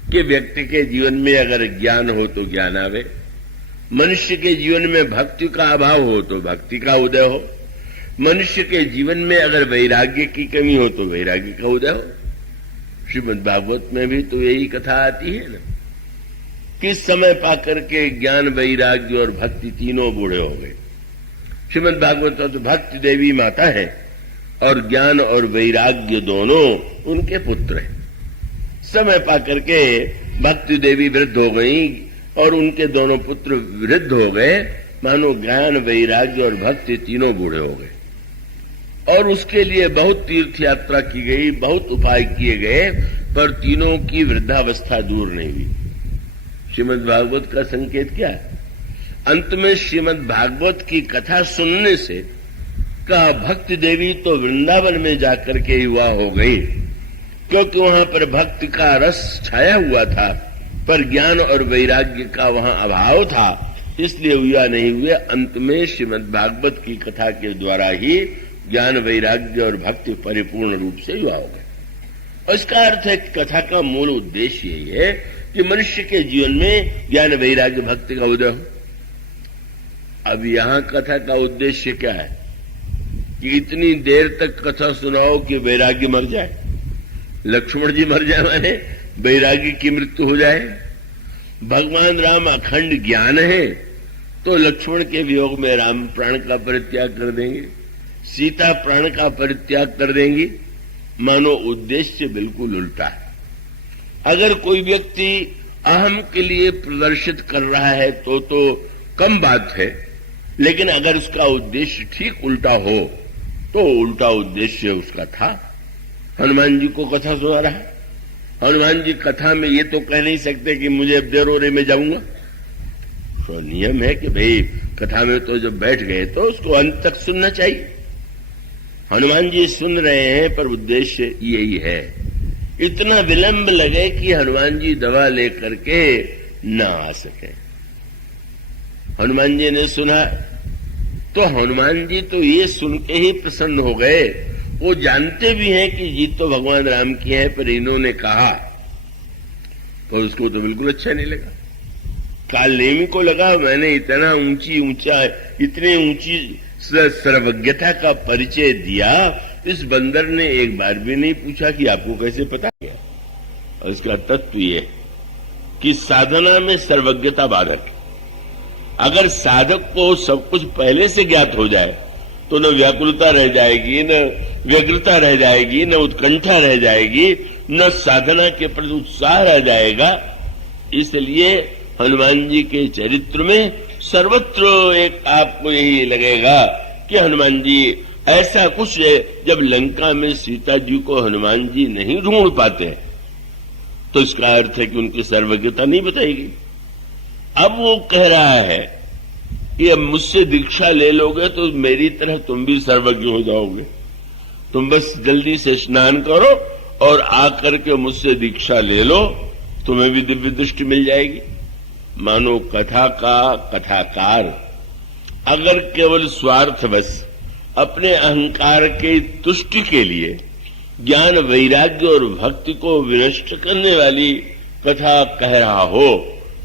कि व्यक्ति के जीवन में अगर ज्ञान हो तो ज्ञान आवे, मनुष्य के जीवन में भक्ति का अभाव हो तो भक्ति का उदय हो, मनुष्य के जीवन में अगर वैराग्य की कमी हो तो वैराग्य का उदय हो। श्रीमद् भागवत में भी तो यही कथा आती है ना, किस समय पाकर के ज्ञान, वैराग्य और भक्ति तीनों बूढ़े हो गए। श्रीमद् भागवत तो भक्ति देवी माता है और ज्ञान और वैराग्य दोनों उनके पुत्र हैं। समय पाकर के भक्ति देवी वृद्ध हो गई और उनके दोनों पुत्र वृद्ध हो गए, मानो ज्ञान, वैराग्य और भक्ति तीनों बूढ़े हो गए। और उसके लिए बहुत तीर्थ यात्रा की गई, बहुत उपाय किए गए, पर तीनों की वृद्धावस्था दूर नहीं हुई। श्रीमद् भागवत का संकेत क्या है? अंत में श्रीमद् भागवत की कथा सुनने से कहा भक्ति देवी तो वृंदावन में जाकर के युवा हो गई, क्योंकि वहां पर भक्ति का रस छाया हुआ था, पर ज्ञान और वैराग्य का वहां अभाव था, इसलिए युवा नहीं हुए। अंत में श्रीमद् भागवत की कथा के द्वारा ही ज्ञान, वैराग्य और भक्ति परिपूर्ण रूप से युवा हो गए। और इसका अर्थ है कथा का मूल उद्देश्य यही है कि मनुष्य के जीवन में ज्ञान, वैराग्य, भक्ति का उदय हो। अब यहां कथा का उद्देश्य क्या है कि इतनी देर तक कथा सुनाओ कि वैराग्य मर जाए, लक्ष्मण जी मर जाए, माने वैराग्य की मृत्यु हो जाए। भगवान राम अखंड ज्ञान है तो लक्ष्मण के वियोग में राम प्राण का परित्याग कर देंगे, सीता प्राण का परित्याग कर देंगी। मानो उद्देश्य बिल्कुल उल्टा है। अगर कोई व्यक्ति अहम के लिए प्रदर्शित कर रहा है तो कम बात है, लेकिन अगर उसका उद्देश्य ठीक उल्टा हो तो उल्टा उद्देश्य उसका था। हनुमान जी को कथा सुना रहा है, हनुमान जी कथा में ये तो कह नहीं सकते कि मुझे अब देर हो रही मैं जाऊंगा। तो नियम है कि भाई कथा में तो जब बैठ गए तो उसको अंत तक सुनना चाहिए। हनुमान जी सुन रहे हैं पर उद्देश्य यही है, इतना विलंब लगे कि हनुमान जी दवा लेकर के न आ सके। हनुमान जी ने सुना तो हनुमान जी तो ये सुन के ही प्रसन्न हो गए। वो जानते भी हैं कि जीत तो भगवान राम की है, पर इन्होंने कहा तो उसको तो बिल्कुल अच्छा नहीं लगा। कालनेमी को लगा मैंने इतना इतने ऊंची सर्वज्ञता का परिचय दिया, इस बंदर ने एक बार भी नहीं पूछा कि आपको कैसे पता गया। और इसका तत्व ये कि साधना में सर्वज्ञता बाधक है। अगर साधक को सब कुछ पहले से ज्ञात हो जाए तो न व्याकुलता रह जाएगी, न व्यग्रता रह जाएगी, न उत्कंठा रह जाएगी, न साधना के प्रति उत्साह रह जाएगा। इसलिए हनुमान जी के चरित्र में सर्वत्र एक आपको यही लगेगा कि हनुमान जी ऐसा कुछ है, जब लंका में सीता जी को हनुमान जी नहीं ढूंढ पाते तो इसका अर्थ है कि उनकी सर्वज्ञता नहीं बताएगी। अब वो कह रहा है कि अब मुझसे दीक्षा ले लोगे तो मेरी तरह तुम भी सर्वज्ञ हो जाओगे। तुम बस जल्दी से स्नान करो और आकर के मुझसे दीक्षा ले लो, तुम्हें भी दिव्य दृष्टि मिल जाएगी। मानो कथा का कथाकार अगर केवल स्वार्थवश अपने अहंकार के तुष्टि के लिए ज्ञान, वैराग्य और भक्ति को विनष्ट करने वाली कथा कह रहा हो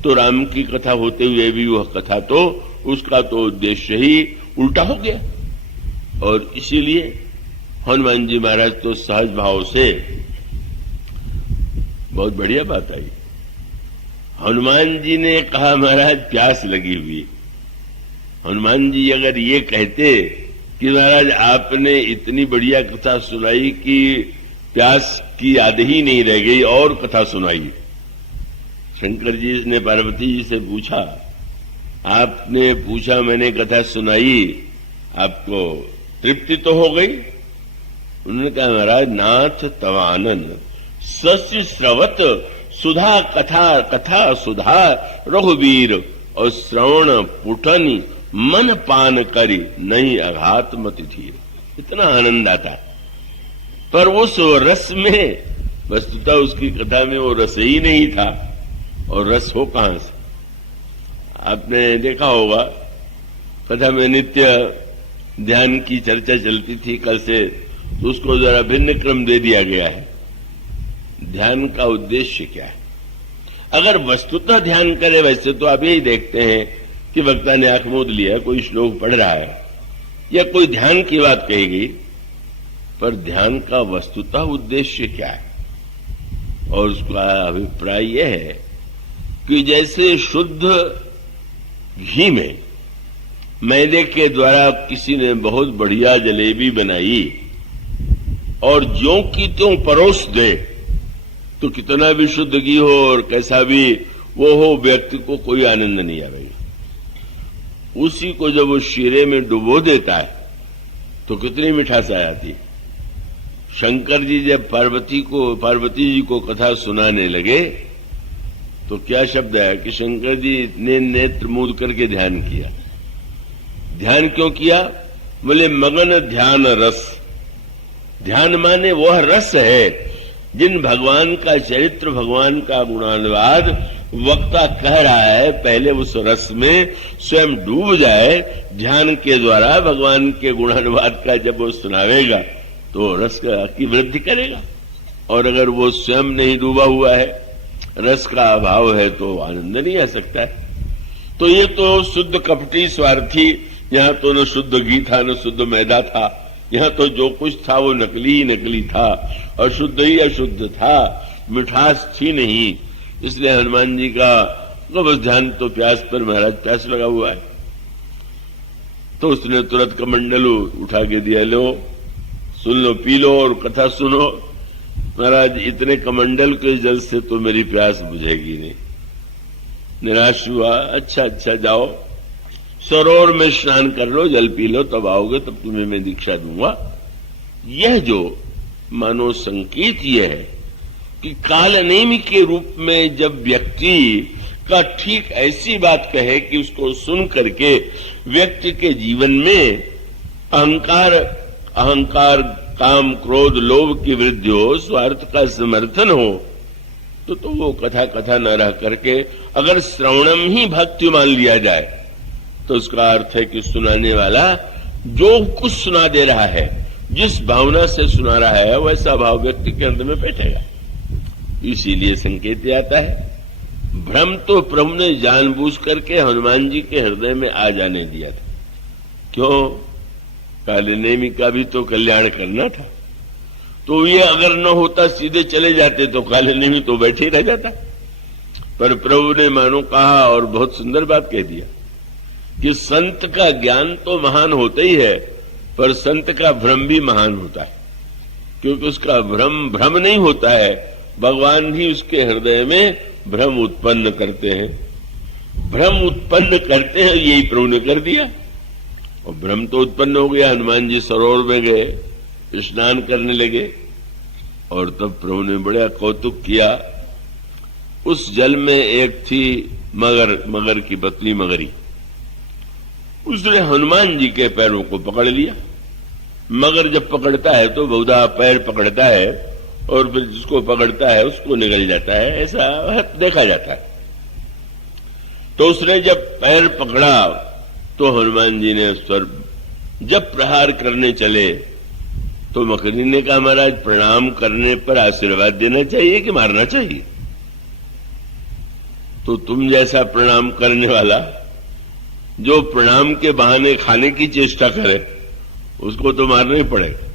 तो राम की कथा होते हुए भी वह कथा तो उसका तो उद्देश्य ही उल्टा हो गया। और इसीलिए हनुमान जी महाराज तो सहज भाव से, बहुत बढ़िया बात आई, हनुमान जी ने कहा महाराज प्यास लगी हुई। हनुमान जी अगर ये कहते कि महाराज आपने इतनी बढ़िया कथा सुनाई कि प्यास की याद ही नहीं रह गई, और कथा सुनाई। शंकर जी ने पार्वती जी से पूछा, आपने पूछा, मैंने कथा सुनाई, आपको तृप्ति तो हो गई? उन्होंने कहा महाराज नाथ तवानन सस्य श्रवत सुधा कथा कथा सुधा रघुवीर और श्रवण पुटन मन पान करी नहीं अघात मति धीर। इतना आनंद आता, पर उस रस में वस्तुतः उसकी कथा में वो रस ही नहीं था, और रस हो कहां से? आपने देखा होगा कथा में नित्य ध्यान की चर्चा चलती थी कल से, तो उसको जरा भिन्न क्रम दे दिया गया है। ध्यान का उद्देश्य क्या है? अगर वस्तुतः ध्यान करे, वैसे तो आप यही देखते हैं कि वक्ता ने आंख मूंद लिया, कोई श्लोक पढ़ रहा है या कोई ध्यान की बात कही गई, पर ध्यान का वस्तुतः उद्देश्य क्या है? और उसका अभिप्राय यह है कि जैसे शुद्ध घी में मैदे के द्वारा किसी ने बहुत बढ़िया जलेबी बनाई और ज्यों की त्यों परोस दे, तो कितना भी शुद्ध घी हो और कैसा भी वो हो, व्यक्ति को कोई आनंद नहीं आएगा। उसी को जब वो शीरे में डुबो देता है तो कितनी मिठास आ जाती है। शंकर जी जब पार्वती जी को कथा सुनाने लगे तो क्या शब्द है कि शंकर जी ने नेत्र मूंद करके ध्यान किया। ध्यान क्यों किया? बोले मगन ध्यान रस। ध्यान माने वह रस है जिन भगवान का चरित्र, भगवान का गुणानुवाद वक्ता कह रहा है, पहले उस रस में स्वयं डूब जाए। ध्यान के द्वारा भगवान के गुणानुवाद का जब वो सुनावेगा तो रस की वृद्धि करेगा। और अगर वो स्वयं नहीं डूबा हुआ है, रस का अभाव है, तो आनंद नहीं आ सकता है। तो ये तो शुद्ध कपटी स्वार्थी, यहां तो न शुद्ध घी था न शुद्ध मैदा था, यहां तो जो कुछ था वो नकली ही नकली था, अशुद्ध ही अशुद्ध था, मिठास थी नहीं। इसलिए हनुमान जी का बस ध्यान तो प्यास पर, महाराज प्यास लगा हुआ है, तो उसने तुरंत कमंडल उठा के दिया, लो सुन लो, पी लो और कथा सुनो। महाराज इतने कमंडल के जल से तो मेरी प्यास बुझेगी नहीं। निराश हुआ, अच्छा जाओ सरोवर में स्नान कर लो, जल पी लो, तब आओगे, तब तुम्हें मैं दीक्षा दूंगा। यह जो मानो संकेत यह है कि काल नेमी के रूप में जब व्यक्ति का ठीक ऐसी बात कहे कि उसको सुन करके व्यक्ति के जीवन में अहंकार, काम, क्रोध, लोभ की वृद्धि हो, स्वार्थ का समर्थन हो, तो वो कथा न रह करके अगर श्रवणम ही भक्ति मान लिया जाए तो उसका अर्थ है कि सुनाने वाला जो कुछ सुना दे रहा है, जिस भावना से सुना रहा है, वैसा भाव व्यक्ति के अंदर में बैठेगा। इसीलिए संकेत आता है। भ्रम तो प्रभु ने जानबूझ करके हनुमान जी के हृदय में आ जाने दिया था। क्यों? काले नेमी का भी तो कल्याण करना था। तो ये अगर न होता, सीधे चले जाते, तो काले नेमी तो बैठे रह जाता। पर प्रभु ने मानो कहा और बहुत सुंदर बात कह दिया कि संत का ज्ञान तो महान होता ही है, पर संत का भ्रम भी महान होता है, क्योंकि उसका भ्रम नहीं होता है, भगवान ही उसके हृदय में भ्रम उत्पन्न करते हैं। भ्रम उत्पन्न करते हैं, यही प्रभु ने कर दिया। और भ्रम तो उत्पन्न हो गया। हनुमान जी सरोवर में गए, स्नान करने लगे और तब प्रभु ने बड़ा कौतुक किया। उस जल में एक थी मगर की पतली मगरी। उसने हनुमान जी के पैरों को पकड़ लिया। मगर जब पकड़ता है तो बहुधा पैर पकड़ता है और फिर जिसको पकड़ता है उसको निगल जाता है, ऐसा देखा जाता है। तो उसने जब पैर पकड़ा तो हनुमान जी ने जब प्रहार करने चले तो मकरी ने कहा, महाराज प्रणाम करने पर आशीर्वाद देना चाहिए कि मारना चाहिए? तो तुम जैसा प्रणाम करने वाला जो प्रणाम के बहाने खाने की चेष्टा करे उसको तो मारना ही पड़ेगा।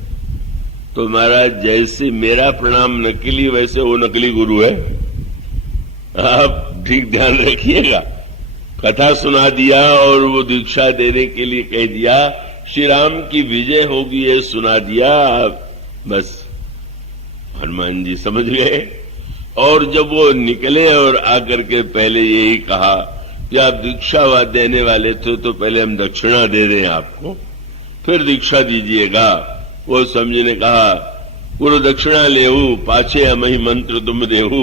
तो महाराज जैसे मेरा प्रणाम नकली वैसे वो नकली गुरु है, आप ठीक ध्यान रखिएगा। कथा सुना दिया और वो दीक्षा देने के लिए कह दिया, श्री राम की विजय होगी ये सुना दिया। बस हनुमान जी समझ गए। और जब वो निकले और आकर के पहले यही कहा कि आप दीक्षा देने वाले थे तो पहले हम दक्षिणा दे दें आपको, फिर दीक्षा दीजिएगा। वो समझी ने कहा, गुरु दक्षिणा लेहू पाछे हमही मंत्र तुम देहू,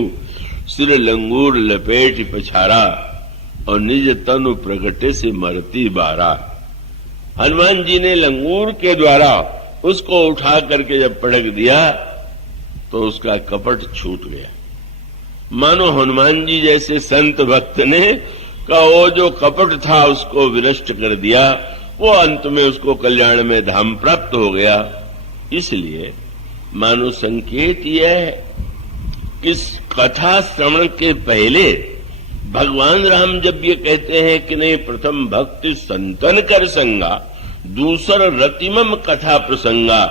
सिर लंगूर लपेट पछारा और निज तनु प्रगटे से मरती बारा। हनुमान जी ने लंगूर के द्वारा उसको उठा करके जब पटक दिया तो उसका कपट छूट गया। मानो हनुमान जी जैसे संत भक्त ने का वो जो कपट था उसको विनष्ट कर दिया, वो अंत में उसको कल्याण में धाम प्राप्त हो गया। इसलिए मानो संकेत यह है कि कथा श्रवण के पहले भगवान राम जब ये कहते हैं कि नहीं प्रथम भक्ति संतन कर संगा दूसर रतिमम कथा प्रसंगा,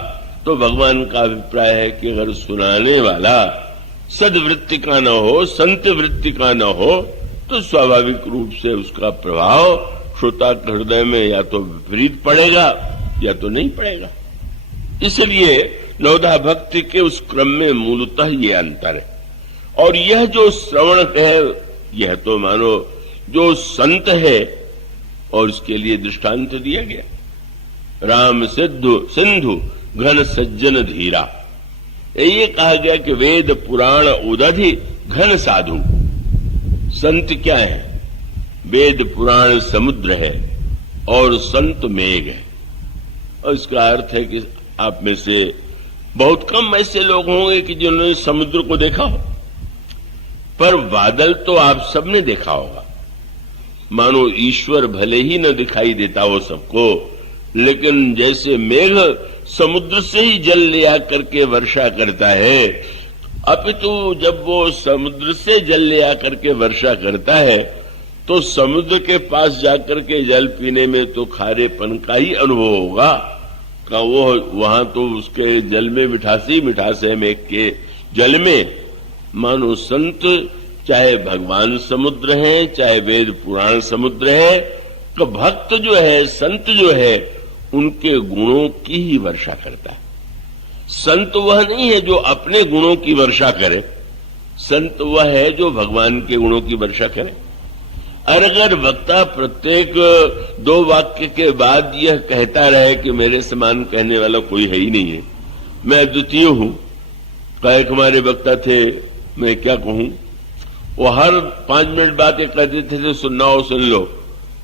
तो भगवान का अभिप्राय है कि अगर सुनाने वाला सद्वृत्ति का न हो, संत वृत्ति का न हो, तो स्वाभाविक रूप से उसका प्रभाव श्रोता के हृदय में या तो विपरीत पड़ेगा या तो नहीं पड़ेगा। इसलिए नवधा भक्ति के उस क्रम में मूलतः ये अंतर है। और यह जो श्रवण है यह तो मानो जो संत है, और इसके लिए दृष्टांत दिया गया, राम सिंधु घन सज्जन धीरा। ये कहा गया कि वेद पुराण उदधि घन साधु। संत क्या है? वेद पुराण समुद्र है और संत मेघ है। और इसका अर्थ है कि आप में से बहुत कम ऐसे लोग होंगे कि जिन्होंने समुद्र को देखा हो, पर बादल तो आप सबने देखा होगा। मानो ईश्वर भले ही न दिखाई देता हो सबको, लेकिन जैसे मेघ समुद्र से ही जल ले आकर के वर्षा करता है, अपितु जब वो समुद्र से जल ले आकर के वर्षा करता है तो समुद्र के पास जाकर के जल पीने में तो खारेपन का ही अनुभव होगा का वो वहां तो उसके जल में मिठास है मेघ के जल में। मानो संत चाहे भगवान समुद्र है चाहे वेद पुराण समुद्र है, तो भक्त जो है संत जो है उनके गुणों की ही वर्षा करता है। संत वह नहीं है जो अपने गुणों की वर्षा करे, संत वह है जो भगवान के गुणों की वर्षा करे। और अगर वक्ता प्रत्येक दो वाक्य के बाद यह कहता रहे कि मेरे समान कहने वाला कोई है ही नहीं है, मैं अद्वितीय हूं, कई हमारे वक्ता थे, मैं क्या कहूं, वो हर 5 मिनट बाद ये कहते थे सुनना हो सुन लो,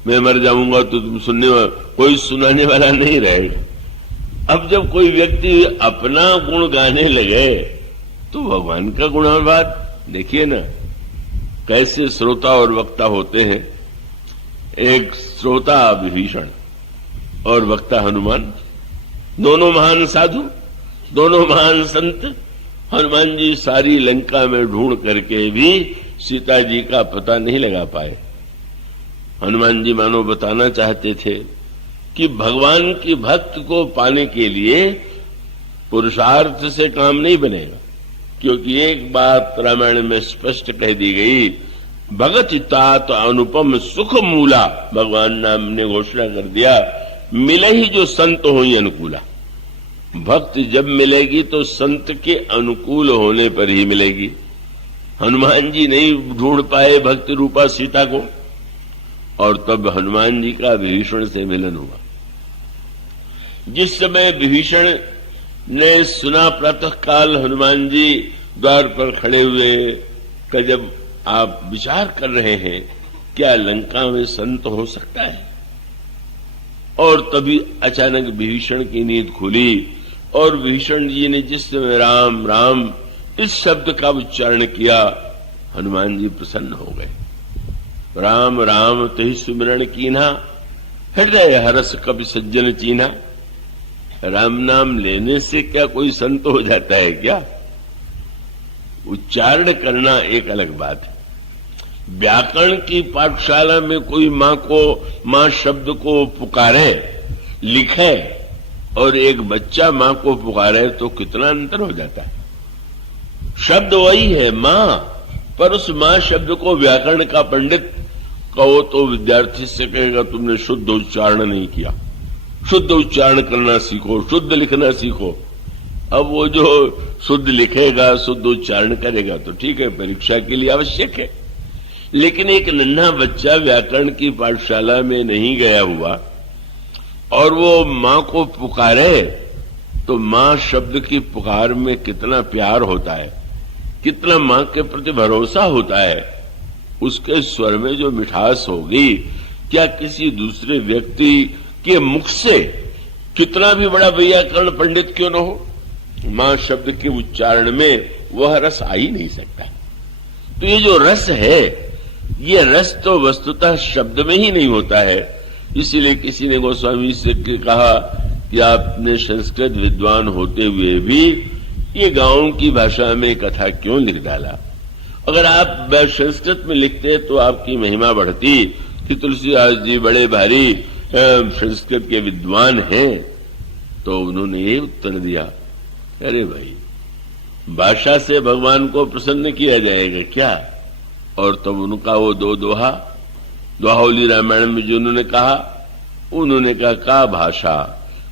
मैं मर जाऊंगा तो तुम सुनने वाला, कोई सुनाने वाला नहीं रहेगा। अब जब कोई व्यक्ति अपना गुण गाने लगे तो भगवान का गुणानुवाद देखिए ना कैसे श्रोता और वक्ता होते हैं। एक श्रोता विभीषण और वक्ता हनुमान, दोनों महान साधु, दोनों महान संत। हनुमान जी सारी लंका में ढूंढ करके भी सीता जी का पता नहीं लगा पाए। हनुमान जी मानो बताना चाहते थे कि भगवान की भक्त को पाने के लिए पुरुषार्थ से काम नहीं बनेगा, क्योंकि एक बात रामायण में स्पष्ट कह दी गई, भगत तात अनुपम सुख मूला। भगवान नाम ने घोषणा कर दिया, मिले ही जो संत हो ही अनुकूला। भक्ति जब मिलेगी तो संत के अनुकूल होने पर ही मिलेगी। हनुमान जी नहीं ढूंढ पाए भक्ति रूपा सीता को, और तब हनुमान जी का विभीषण से मिलन हुआ। जिस समय विभीषण ने सुना प्रातः काल हनुमान जी द्वार पर खड़े हुए कि जब आप विचार कर रहे हैं क्या लंका में संत हो सकता है, और तभी अचानक विभीषण की नींद खुली और विभीषण जी ने जिस समय राम राम इस शब्द का उच्चारण किया, हनुमान जी प्रसन्न हो गए। राम राम तेहि सुमिरन कीन्हा, हृदय हरस कपि सज्जन चीन्हा। राम नाम लेने से क्या कोई संत हो जाता है क्या? उच्चारण करना एक अलग बात है। व्याकरण की पाठशाला में कोई मां शब्द को पुकारे, लिखे, और एक बच्चा मां को पुकारे तो कितना अंतर हो जाता है। शब्द वही है मां, पर उस मां शब्द को व्याकरण का पंडित कहो तो विद्यार्थी से कहेगा तुमने शुद्ध उच्चारण नहीं किया, शुद्ध उच्चारण करना सीखो, शुद्ध लिखना सीखो। अब वो जो शुद्ध लिखेगा, शुद्ध उच्चारण करेगा तो ठीक है, परीक्षा के लिए आवश्यक है। लेकिन एक नन्हा बच्चा व्याकरण की पाठशाला में नहीं गया हुआ और वो मां को पुकारे, तो मां शब्द की पुकार में कितना प्यार होता है, कितना मां के प्रति भरोसा होता है, उसके स्वर में जो मिठास होगी, क्या किसी दूसरे व्यक्ति के मुख से, कितना भी बड़ा व्याकरण पंडित क्यों न हो, मां शब्द के उच्चारण में वह रस आ ही नहीं सकता। तो ये जो रस है, ये रस तो वस्तुतः शब्द में ही नहीं होता है। इसीलिए किसी ने गोस्वामी से कहा कि आपने संस्कृत विद्वान होते हुए भी ये गांव की भाषा में कथा क्यों लिख डाला? अगर आप संस्कृत में लिखते तो आपकी महिमा बढ़ती कि तुलसीदास जी बड़े भारी संस्कृत के विद्वान हैं। तो उन्होंने ये उत्तर दिया, अरे भाई, भाषा से भगवान को प्रसन्न किया जाएगा क्या? और तब उनका वो दो दोहावली रामायण में जो उन्होंने कहा का भाषा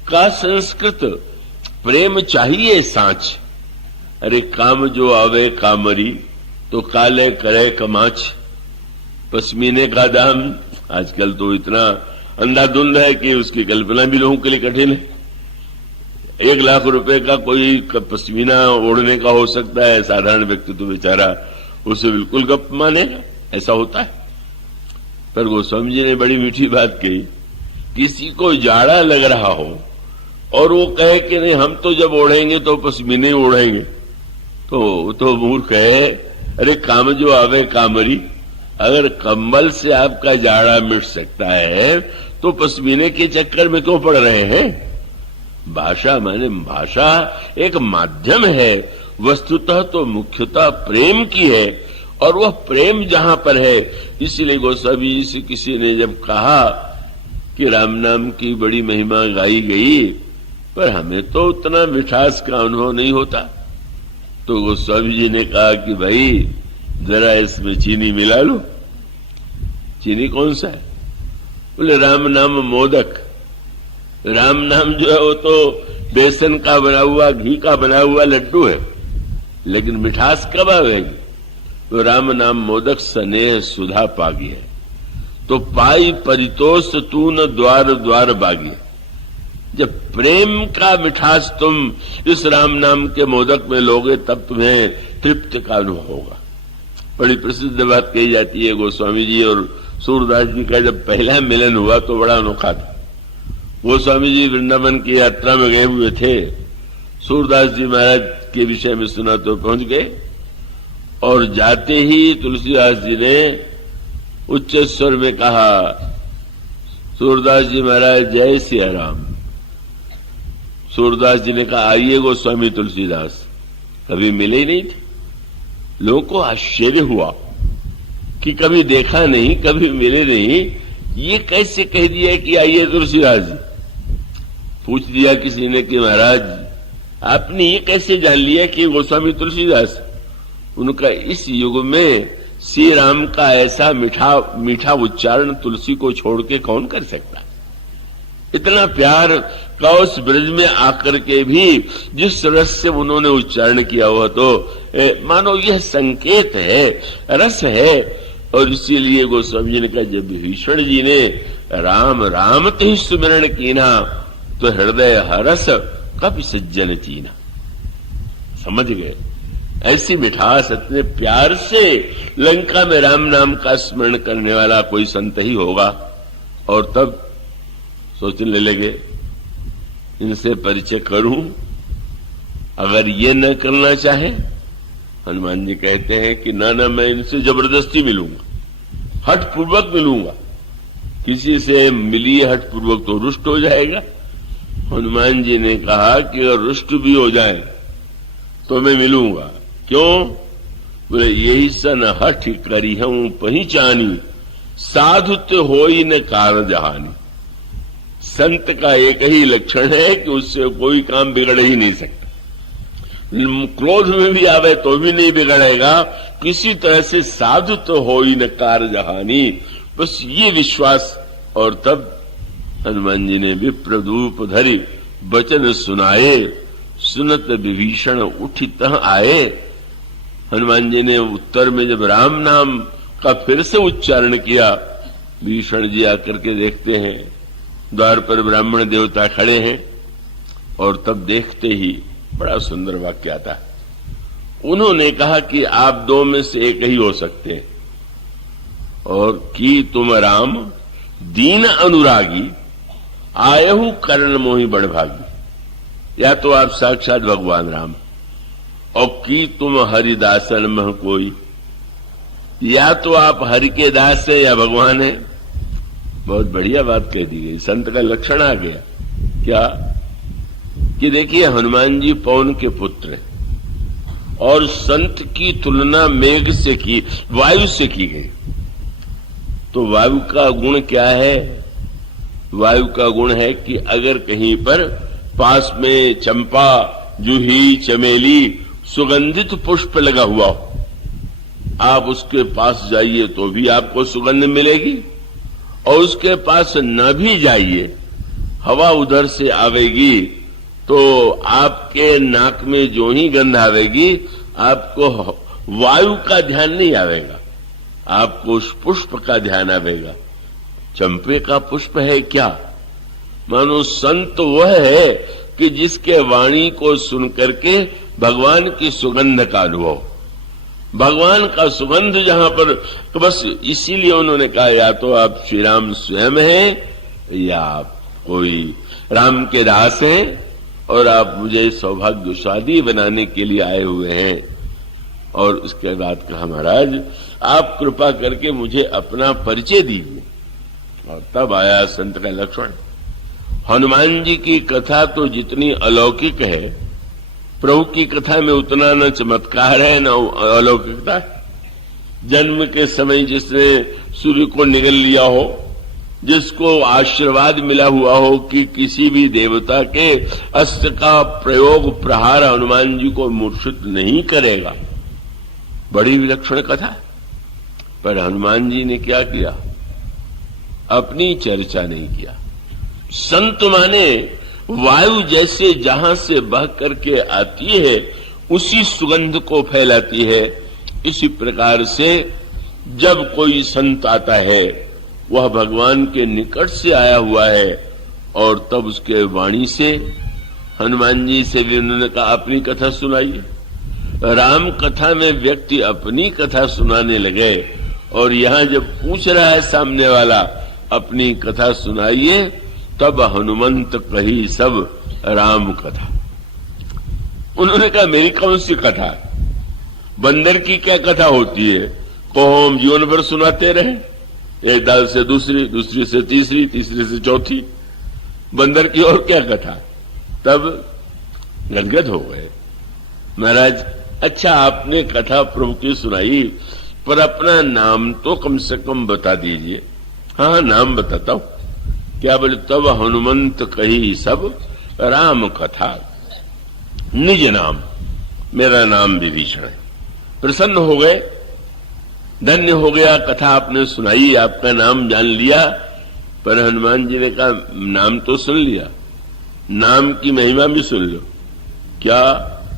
का संस्कृत, प्रेम चाहिए सांच। अरे काम जो आवे कामरी, तो काले करे कमाच। पश्मीने का दाम आजकल तो इतना अंधाधुंध है कि उसकी कल्पना भी लोगों के लिए कठिन है। 1 लाख रुपए का कोई पश्मीना ओढ़ने का हो सकता है, साधारण व्यक्ति तो बेचारा उसे बिल्कुल गप मानेगा, ऐसा होता है। पर गोस्वामी जी ने बड़ी मीठी बात कही, किसी को जाड़ा लग रहा हो और वो कहे कि नहीं हम तो जब ओढ़ेंगे तो पश्मीने ओढ़ेंगे, तो मूर्ख है। अरे काम जो आवे कामरी, अगर कंबल से आपका जाड़ा मिट सकता है तो पश्मीने के चक्कर में क्यों पड़ रहे हैं? भाषा माने भाषा एक माध्यम है, वस्तुतः तो मुख्यतः प्रेम की है, और वह प्रेम जहां पर है। इसीलिए गोस्वामी जी से किसी ने जब कहा कि राम नाम की बड़ी महिमा गाई गई, पर हमें तो उतना मिठास का अनुभव नहीं होता, तो गोस्वामी जी ने कहा कि भाई जरा इसमें चीनी मिला लो। चीनी कौन सा है? बोले राम नाम मोदक। राम नाम जो है वो तो बेसन का बना हुआ, घी का बना हुआ लड्डू है, लेकिन मिठास कब आवेगी? तो राम नाम मोदक स्नेह सुधा पागी है, तो पाई परितोष तू न द्वार द्वार बागी। जब प्रेम का मिठास तुम इस राम नाम के मोदक में लोगे तब तुम्हें तृप्त का अनुभव होगा। बड़ी प्रसिद्ध बात कही जाती है, गोस्वामी जी और सूरदास जी का जब पहला मिलन हुआ तो बड़ा अनोखा था। गोस्वामी जी वृंदावन की यात्रा में गए हुए थे, सूरदास जी महाराज के विषय में सुना तो पहुंच गए, और जाते ही तुलसीदास जी ने उच्च स्वर में कहा, सूरदास जी महाराज जय सिया राम। सूरदास जी ने कहा आइए गोस्वामी तुलसीदास, कभी मिले ही नहीं थे। लोगों को आश्चर्य हुआ कि कभी देखा नहीं, कभी मिले नहीं, ये कैसे कह दिया कि आइए तुलसीदास जी? पूछ दिया किसी ने कि महाराज आपने ये कैसे जान लिया कि गोस्वामी तुलसीदास? उनका इस युग में श्री राम का ऐसा मीठा उच्चारण तुलसी को छोड़ के कौन कर सकता? इतना प्यार का उस ब्रज में आकर के भी जिस रस से उन्होंने उच्चारण किया हुआ, तो मानो यह संकेत है, रस है। और इसीलिए गोस्वामी जी ने कहा जब विभीषण जी ने राम राम तेहि सुमिरन कीन्हा, तो हृदय हरस कभी सज्जन चीना। समझ गए? ऐसी मिठास, इतने प्यार से लंका में राम नाम का स्मरण करने वाला कोई संत ही होगा। और तब सोचने लगे इनसे परिचय करूं, अगर ये न करना चाहे। हनुमान जी कहते हैं कि ना ना, मैं इनसे जबरदस्ती मिलूंगा, हठ पूर्वक मिलूंगा। किसी से मिलिए हठ पूर्वक तो रुष्ट हो जाएगा। हनुमान जी ने कहा कि अगर रुष्ट भी हो जाए तो मैं मिलूंगा। क्यों? बोले यही सन हठ करी हूं पहचानी, साधुत्व होई न कार जहानी। संत का एक ही लक्षण है कि उससे कोई काम बिगड़ ही नहीं सकता। क्रोध में भी आवे तो भी नहीं बिगड़ेगा। किसी तरह से साधुत्व होई न कार जहानी, बस ये विश्वास। और तब हनुमान जी ने विप्रदूप धरि वचन सुनाए, सुनत विभीषण उठी तह आए। हनुमान जी ने उत्तर में जब राम नाम का फिर से उच्चारण किया, विभीषण जी आकर के देखते हैं द्वार पर ब्राह्मण देवता खड़े हैं। और तब देखते ही बड़ा सुंदर वाक्य आता है। उन्होंने कहा कि आप दो में से एक ही हो सकते हैं, और कि तुम राम दीन अनुरागी, आयहु कर्ण मोहि बड़भागी। या तो आप साक्षात भगवान राम, और कि तुम हरिदासन मह कोई। या तो आप हरि के दास है या भगवान है। बहुत बढ़िया बात कह दी गई, संत का लक्षण आ गया। क्या? कि देखिए हनुमान जी पवन के पुत्र हैं, और संत की तुलना मेघ से की, वायु से की गई। तो वायु का गुण क्या है? वायु का गुण है कि अगर कहीं पर पास में चंपा, जूही, चमेली, सुगंधित पुष्प लगा हुआ हो, आप उसके पास जाइए तो भी आपको सुगंध मिलेगी, और उसके पास न भी जाइए, हवा उधर से आवेगी तो आपके नाक में जो ही गंध आवेगी, आपको वायु का ध्यान नहीं आवेगा, आपको उस पुष्प का ध्यान आवेगा। चंपे का पुष्प है क्या? मानो संत वह है कि जिसके वाणी को सुनकर के भगवान की सुगंध का अनुभव, भगवान का सुगंध जहां पर, तो बस इसीलिए उन्होंने कहा या तो आप श्री राम स्वयं हैं या आप कोई राम के दास हैं, और आप मुझे सौभाग्यशाली बनाने के लिए आए हुए हैं। और उसके बाद कहा महाराज आप कृपा करके मुझे अपना परिचय दीजिए। और तब आया संत का लक्षण। हनुमान जी की कथा तो जितनी अलौकिक है, प्रभु की कथा में उतना न चमत्कार है न अलौकिकता है। जन्म के समय जिसने सूर्य को निगल लिया हो, जिसको आशीर्वाद मिला हुआ हो कि किसी भी देवता के अस्त्र का प्रयोग प्रहार हनुमान जी को मूर्छित नहीं करेगा, बड़ी विलक्षण कथा है। पर हनुमान जी ने क्या किया? अपनी चर्चा नहीं किया। संत माने वायु जैसे जहां से बह करके आती है उसी सुगंध को फैलाती है। इसी प्रकार से जब कोई संत आता है वह भगवान के निकट से आया हुआ है, और तब उसके वाणी से, हनुमान जी से भी उन्होंने कहा अपनी कथा सुनाइए। राम कथा में व्यक्ति अपनी कथा सुनाने लगे, और यहां जब पूछ रहा है सामने वाला अपनी कथा सुनाइए, तब हनुमंत कही सब राम कथा। उन्होंने कहा मेरी कौन सी कथा? बंदर की क्या कथा होती है? को हम जीवन भर सुनाते रहे, एक दाल से दूसरी, दूसरी से तीसरी, तीसरी से चौथी, बंदर की और क्या कथा? तब गदगद हो गए। महाराज अच्छा आपने कथा प्रभु की सुनाई, पर अपना नाम तो कम से कम बता दीजिए। हाँ नाम बताता हूं। क्या बोले? तब हनुमंत कही सब राम कथा, निज नाम, मेरा नाम विभीषण है। प्रसन्न हो गए, धन्य हो गया, कथा आपने सुनाई, आपका नाम जान लिया। पर हनुमान जी ने कहा नाम तो सुन लिया, नाम की महिमा भी सुन लो। क्या?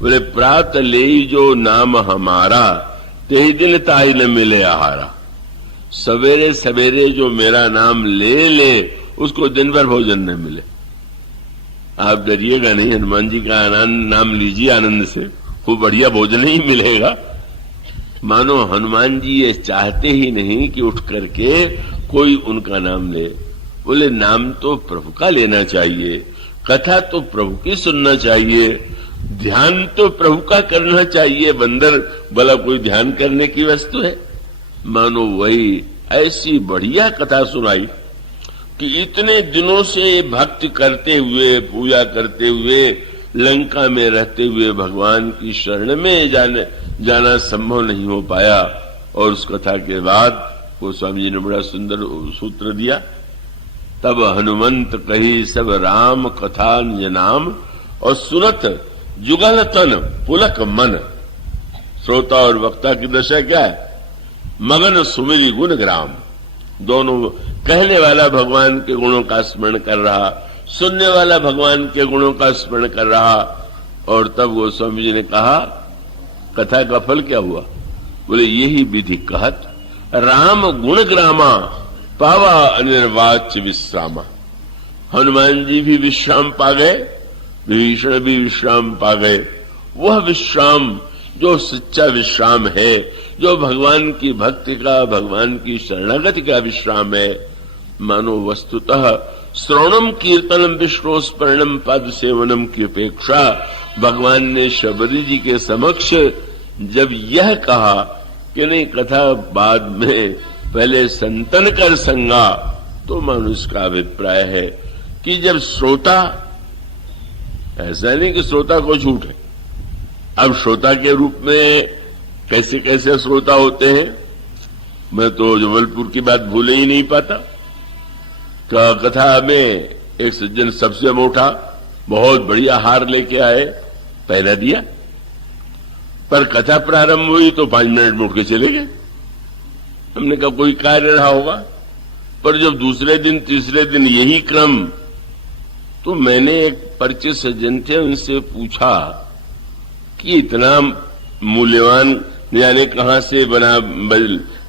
बोले प्रात ले जो नाम हमारा, तेही दिन ताही न मिले आहारा। सवेरे सवेरे जो मेरा नाम ले ले उसको दिन भर भोजन न मिले। आप डरिएगा नहीं, हनुमान जी का नाम लीजिए आनंद से, वो बढ़िया भोजन ही मिलेगा। मानो हनुमान जी ये चाहते ही नहीं कि उठ करके कोई उनका नाम ले। बोले नाम तो प्रभु का लेना चाहिए, कथा तो प्रभु की सुनना चाहिए, ध्यान तो प्रभु का करना चाहिए। बंदर भला कोई ध्यान करने की वस्तु है? मानो वही ऐसी बढ़िया कथा सुनाई कि इतने दिनों से भक्ति करते हुए, पूजा करते हुए, लंका में रहते हुए भगवान की शरण में जाना संभव नहीं हो पाया। और उस कथा के बाद वो स्वामी जी ने बड़ा सुंदर सूत्र दिया, तब हनुमंत कही सब राम कथा निज नाम, और सुनत जुगल तन पुलक मन। श्रोता और वक्ता की दशा क्या है? मगन सुमिरी गुण ग्राम। दोनों, कहने वाला भगवान के गुणों का स्मरण कर रहा, सुनने वाला भगवान के गुणों का स्मरण कर रहा। और तब गोस्वामी जी ने कहा कथा का फल क्या हुआ? बोले यही विधि कहत राम गुण ग्रामा, पावा अनिर्वाच्य विश्रामा। हनुमान जी भी विश्राम पा गए, विभीषण भी विश्राम पा गए। वह विश्राम जो सच्चा विश्राम है, जो भगवान की भक्ति का, भगवान की शरणागति का विश्राम है। मानो वस्तुतः श्रवणम कीर्तनम विष्णु स्मरणम पद सेवनम की अपेक्षा भगवान ने शबरी जी के समक्ष जब यह कहा कि नहीं कथा बाद में पहले संतन कर संगा, तो मनुष्य का अभिप्राय है कि जब श्रोता, ऐसा नहीं कि श्रोता को छूट है। अब श्रोता के रूप में कैसे कैसे श्रोता होते हैं, मैं तो जबलपुर की बात भूले ही नहीं पाता। कथा में एक सज्जन सबसे मोटा बहुत बढ़िया हार लेके आए, पहना दिया, पर कथा प्रारंभ हुई तो 5 मिनट में उठ के चले गए। हमने कहा कोई कार्य रहा होगा। पर जब दूसरे दिन तीसरे दिन यही क्रम, तो मैंने एक परिचित सज्जन थे, उनसे पूछा कि इतना मूल्यवान जाने कहां से बना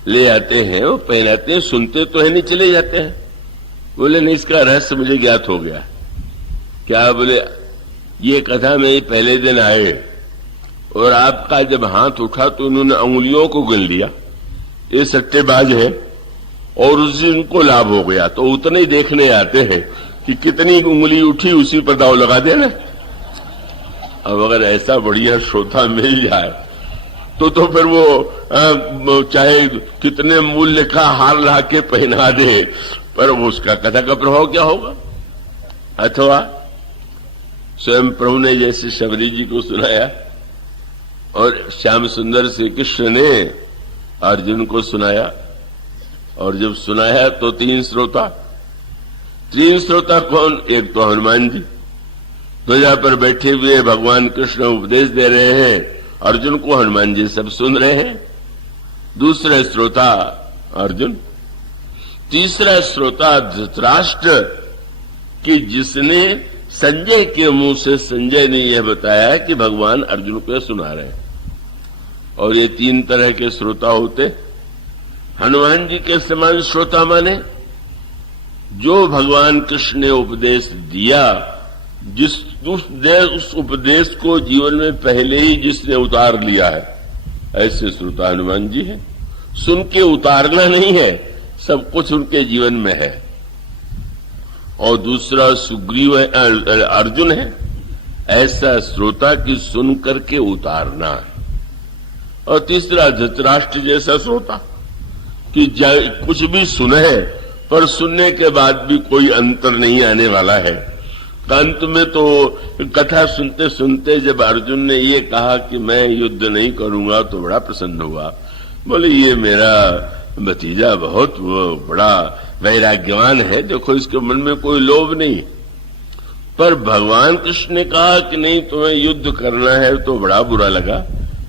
ले आते हैं, वो पहनाते हैं, सुनते तो है नहीं, चले जाते हैं। बोले नहीं, इसका रहस्य मुझे ज्ञात हो गया। क्या? बोले ये कथा में पहले दिन आए और आपका जब हाथ उठा तो उन्होंने अंगुलियों को गिन लिया, ये सट्टेबाज है, और उस दिन उनको लाभ हो गया। तो उतने ही देखने आते हैं कि कितनी उंगली उठी, उसी पर दाव लगा देना। अब अगर ऐसा बढ़िया श्रोता मिल जाए तो फिर वो चाहे कितने मूल्य का हार ला के पहना दे, पर उसका कथा का प्रभाव क्या होगा? अथवा स्वयं प्रभु ने जैसे शबरी जी को सुनाया और श्याम सुंदर श्री कृष्ण ने अर्जुन को सुनाया, और जब सुनाया तो 3 श्रोता। 3 श्रोता कौन? एक तो हनुमान जी ध्वजा पर बैठे हुए भगवान कृष्ण उपदेश दे रहे हैं, अर्जुन को हनुमान जी सब सुन रहे हैं। दूसरा श्रोता अर्जुन। तीसरा श्रोता धृतराष्ट्र कि जिसने संजय के मुंह से संजय ने यह बताया कि भगवान अर्जुन को सुना रहे हैं। और ये 3 तरह के श्रोता होते। हनुमान जी के समान श्रोता माने जो भगवान कृष्ण ने उपदेश दिया, उस उपदेश को जीवन में पहले ही जिसने उतार लिया है, ऐसे श्रोता हनुमान जी हैं। सुन के उतारना नहीं है, सब कुछ उनके जीवन में है। और दूसरा सुग्रीव अर्जुन है, ऐसा श्रोता की सुन करके उतारना है। और तीसरा धृतराष्ट्र जैसा श्रोता कि कुछ भी सुने पर सुनने के बाद भी कोई अंतर नहीं आने वाला है। अंत में तो कथा सुनते सुनते जब अर्जुन ने ये कहा कि मैं युद्ध नहीं करूंगा तो बड़ा प्रसन्न हुआ। बोले ये मेरा भतीजा बहुत बड़ा वैराग्यवान है, देखो इसके मन में कोई लोभ नहीं। पर भगवान कृष्ण ने कहा कि नहीं तुम्हें युद्ध करना है तो बड़ा बुरा लगा।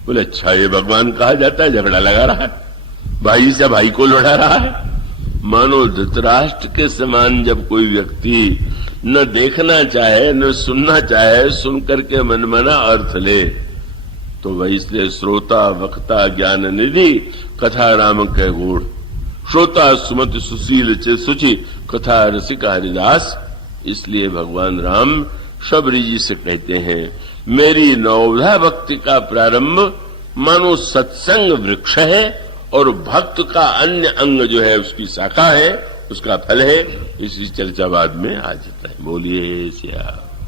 बोले अच्छा ये भगवान कहा जाता है, झगड़ा लगा रहा है, भाई से भाई को लड़ा रहा है। मानो धृतराष्ट्र के समान जब कोई व्यक्ति न देखना चाहे न सुनना चाहे, सुन करके मनमाना अर्थ ले, तो वही इसलिए श्रोता वक्ता ज्ञान निधि कथा राम कह गुण, श्रोता सुमति सुशील चे सुचि कथा रसिका हरिदास। इसलिए भगवान राम शबरी जी से कहते हैं, मेरी नवोधा भक्ति का प्रारंभ मानो सत्संग वृक्ष है और भक्त का अन्य अंग जो है उसकी शाखा है, उसका फल है। इसी चर्चा बाद में आ जाता है। बोलिए श्याम।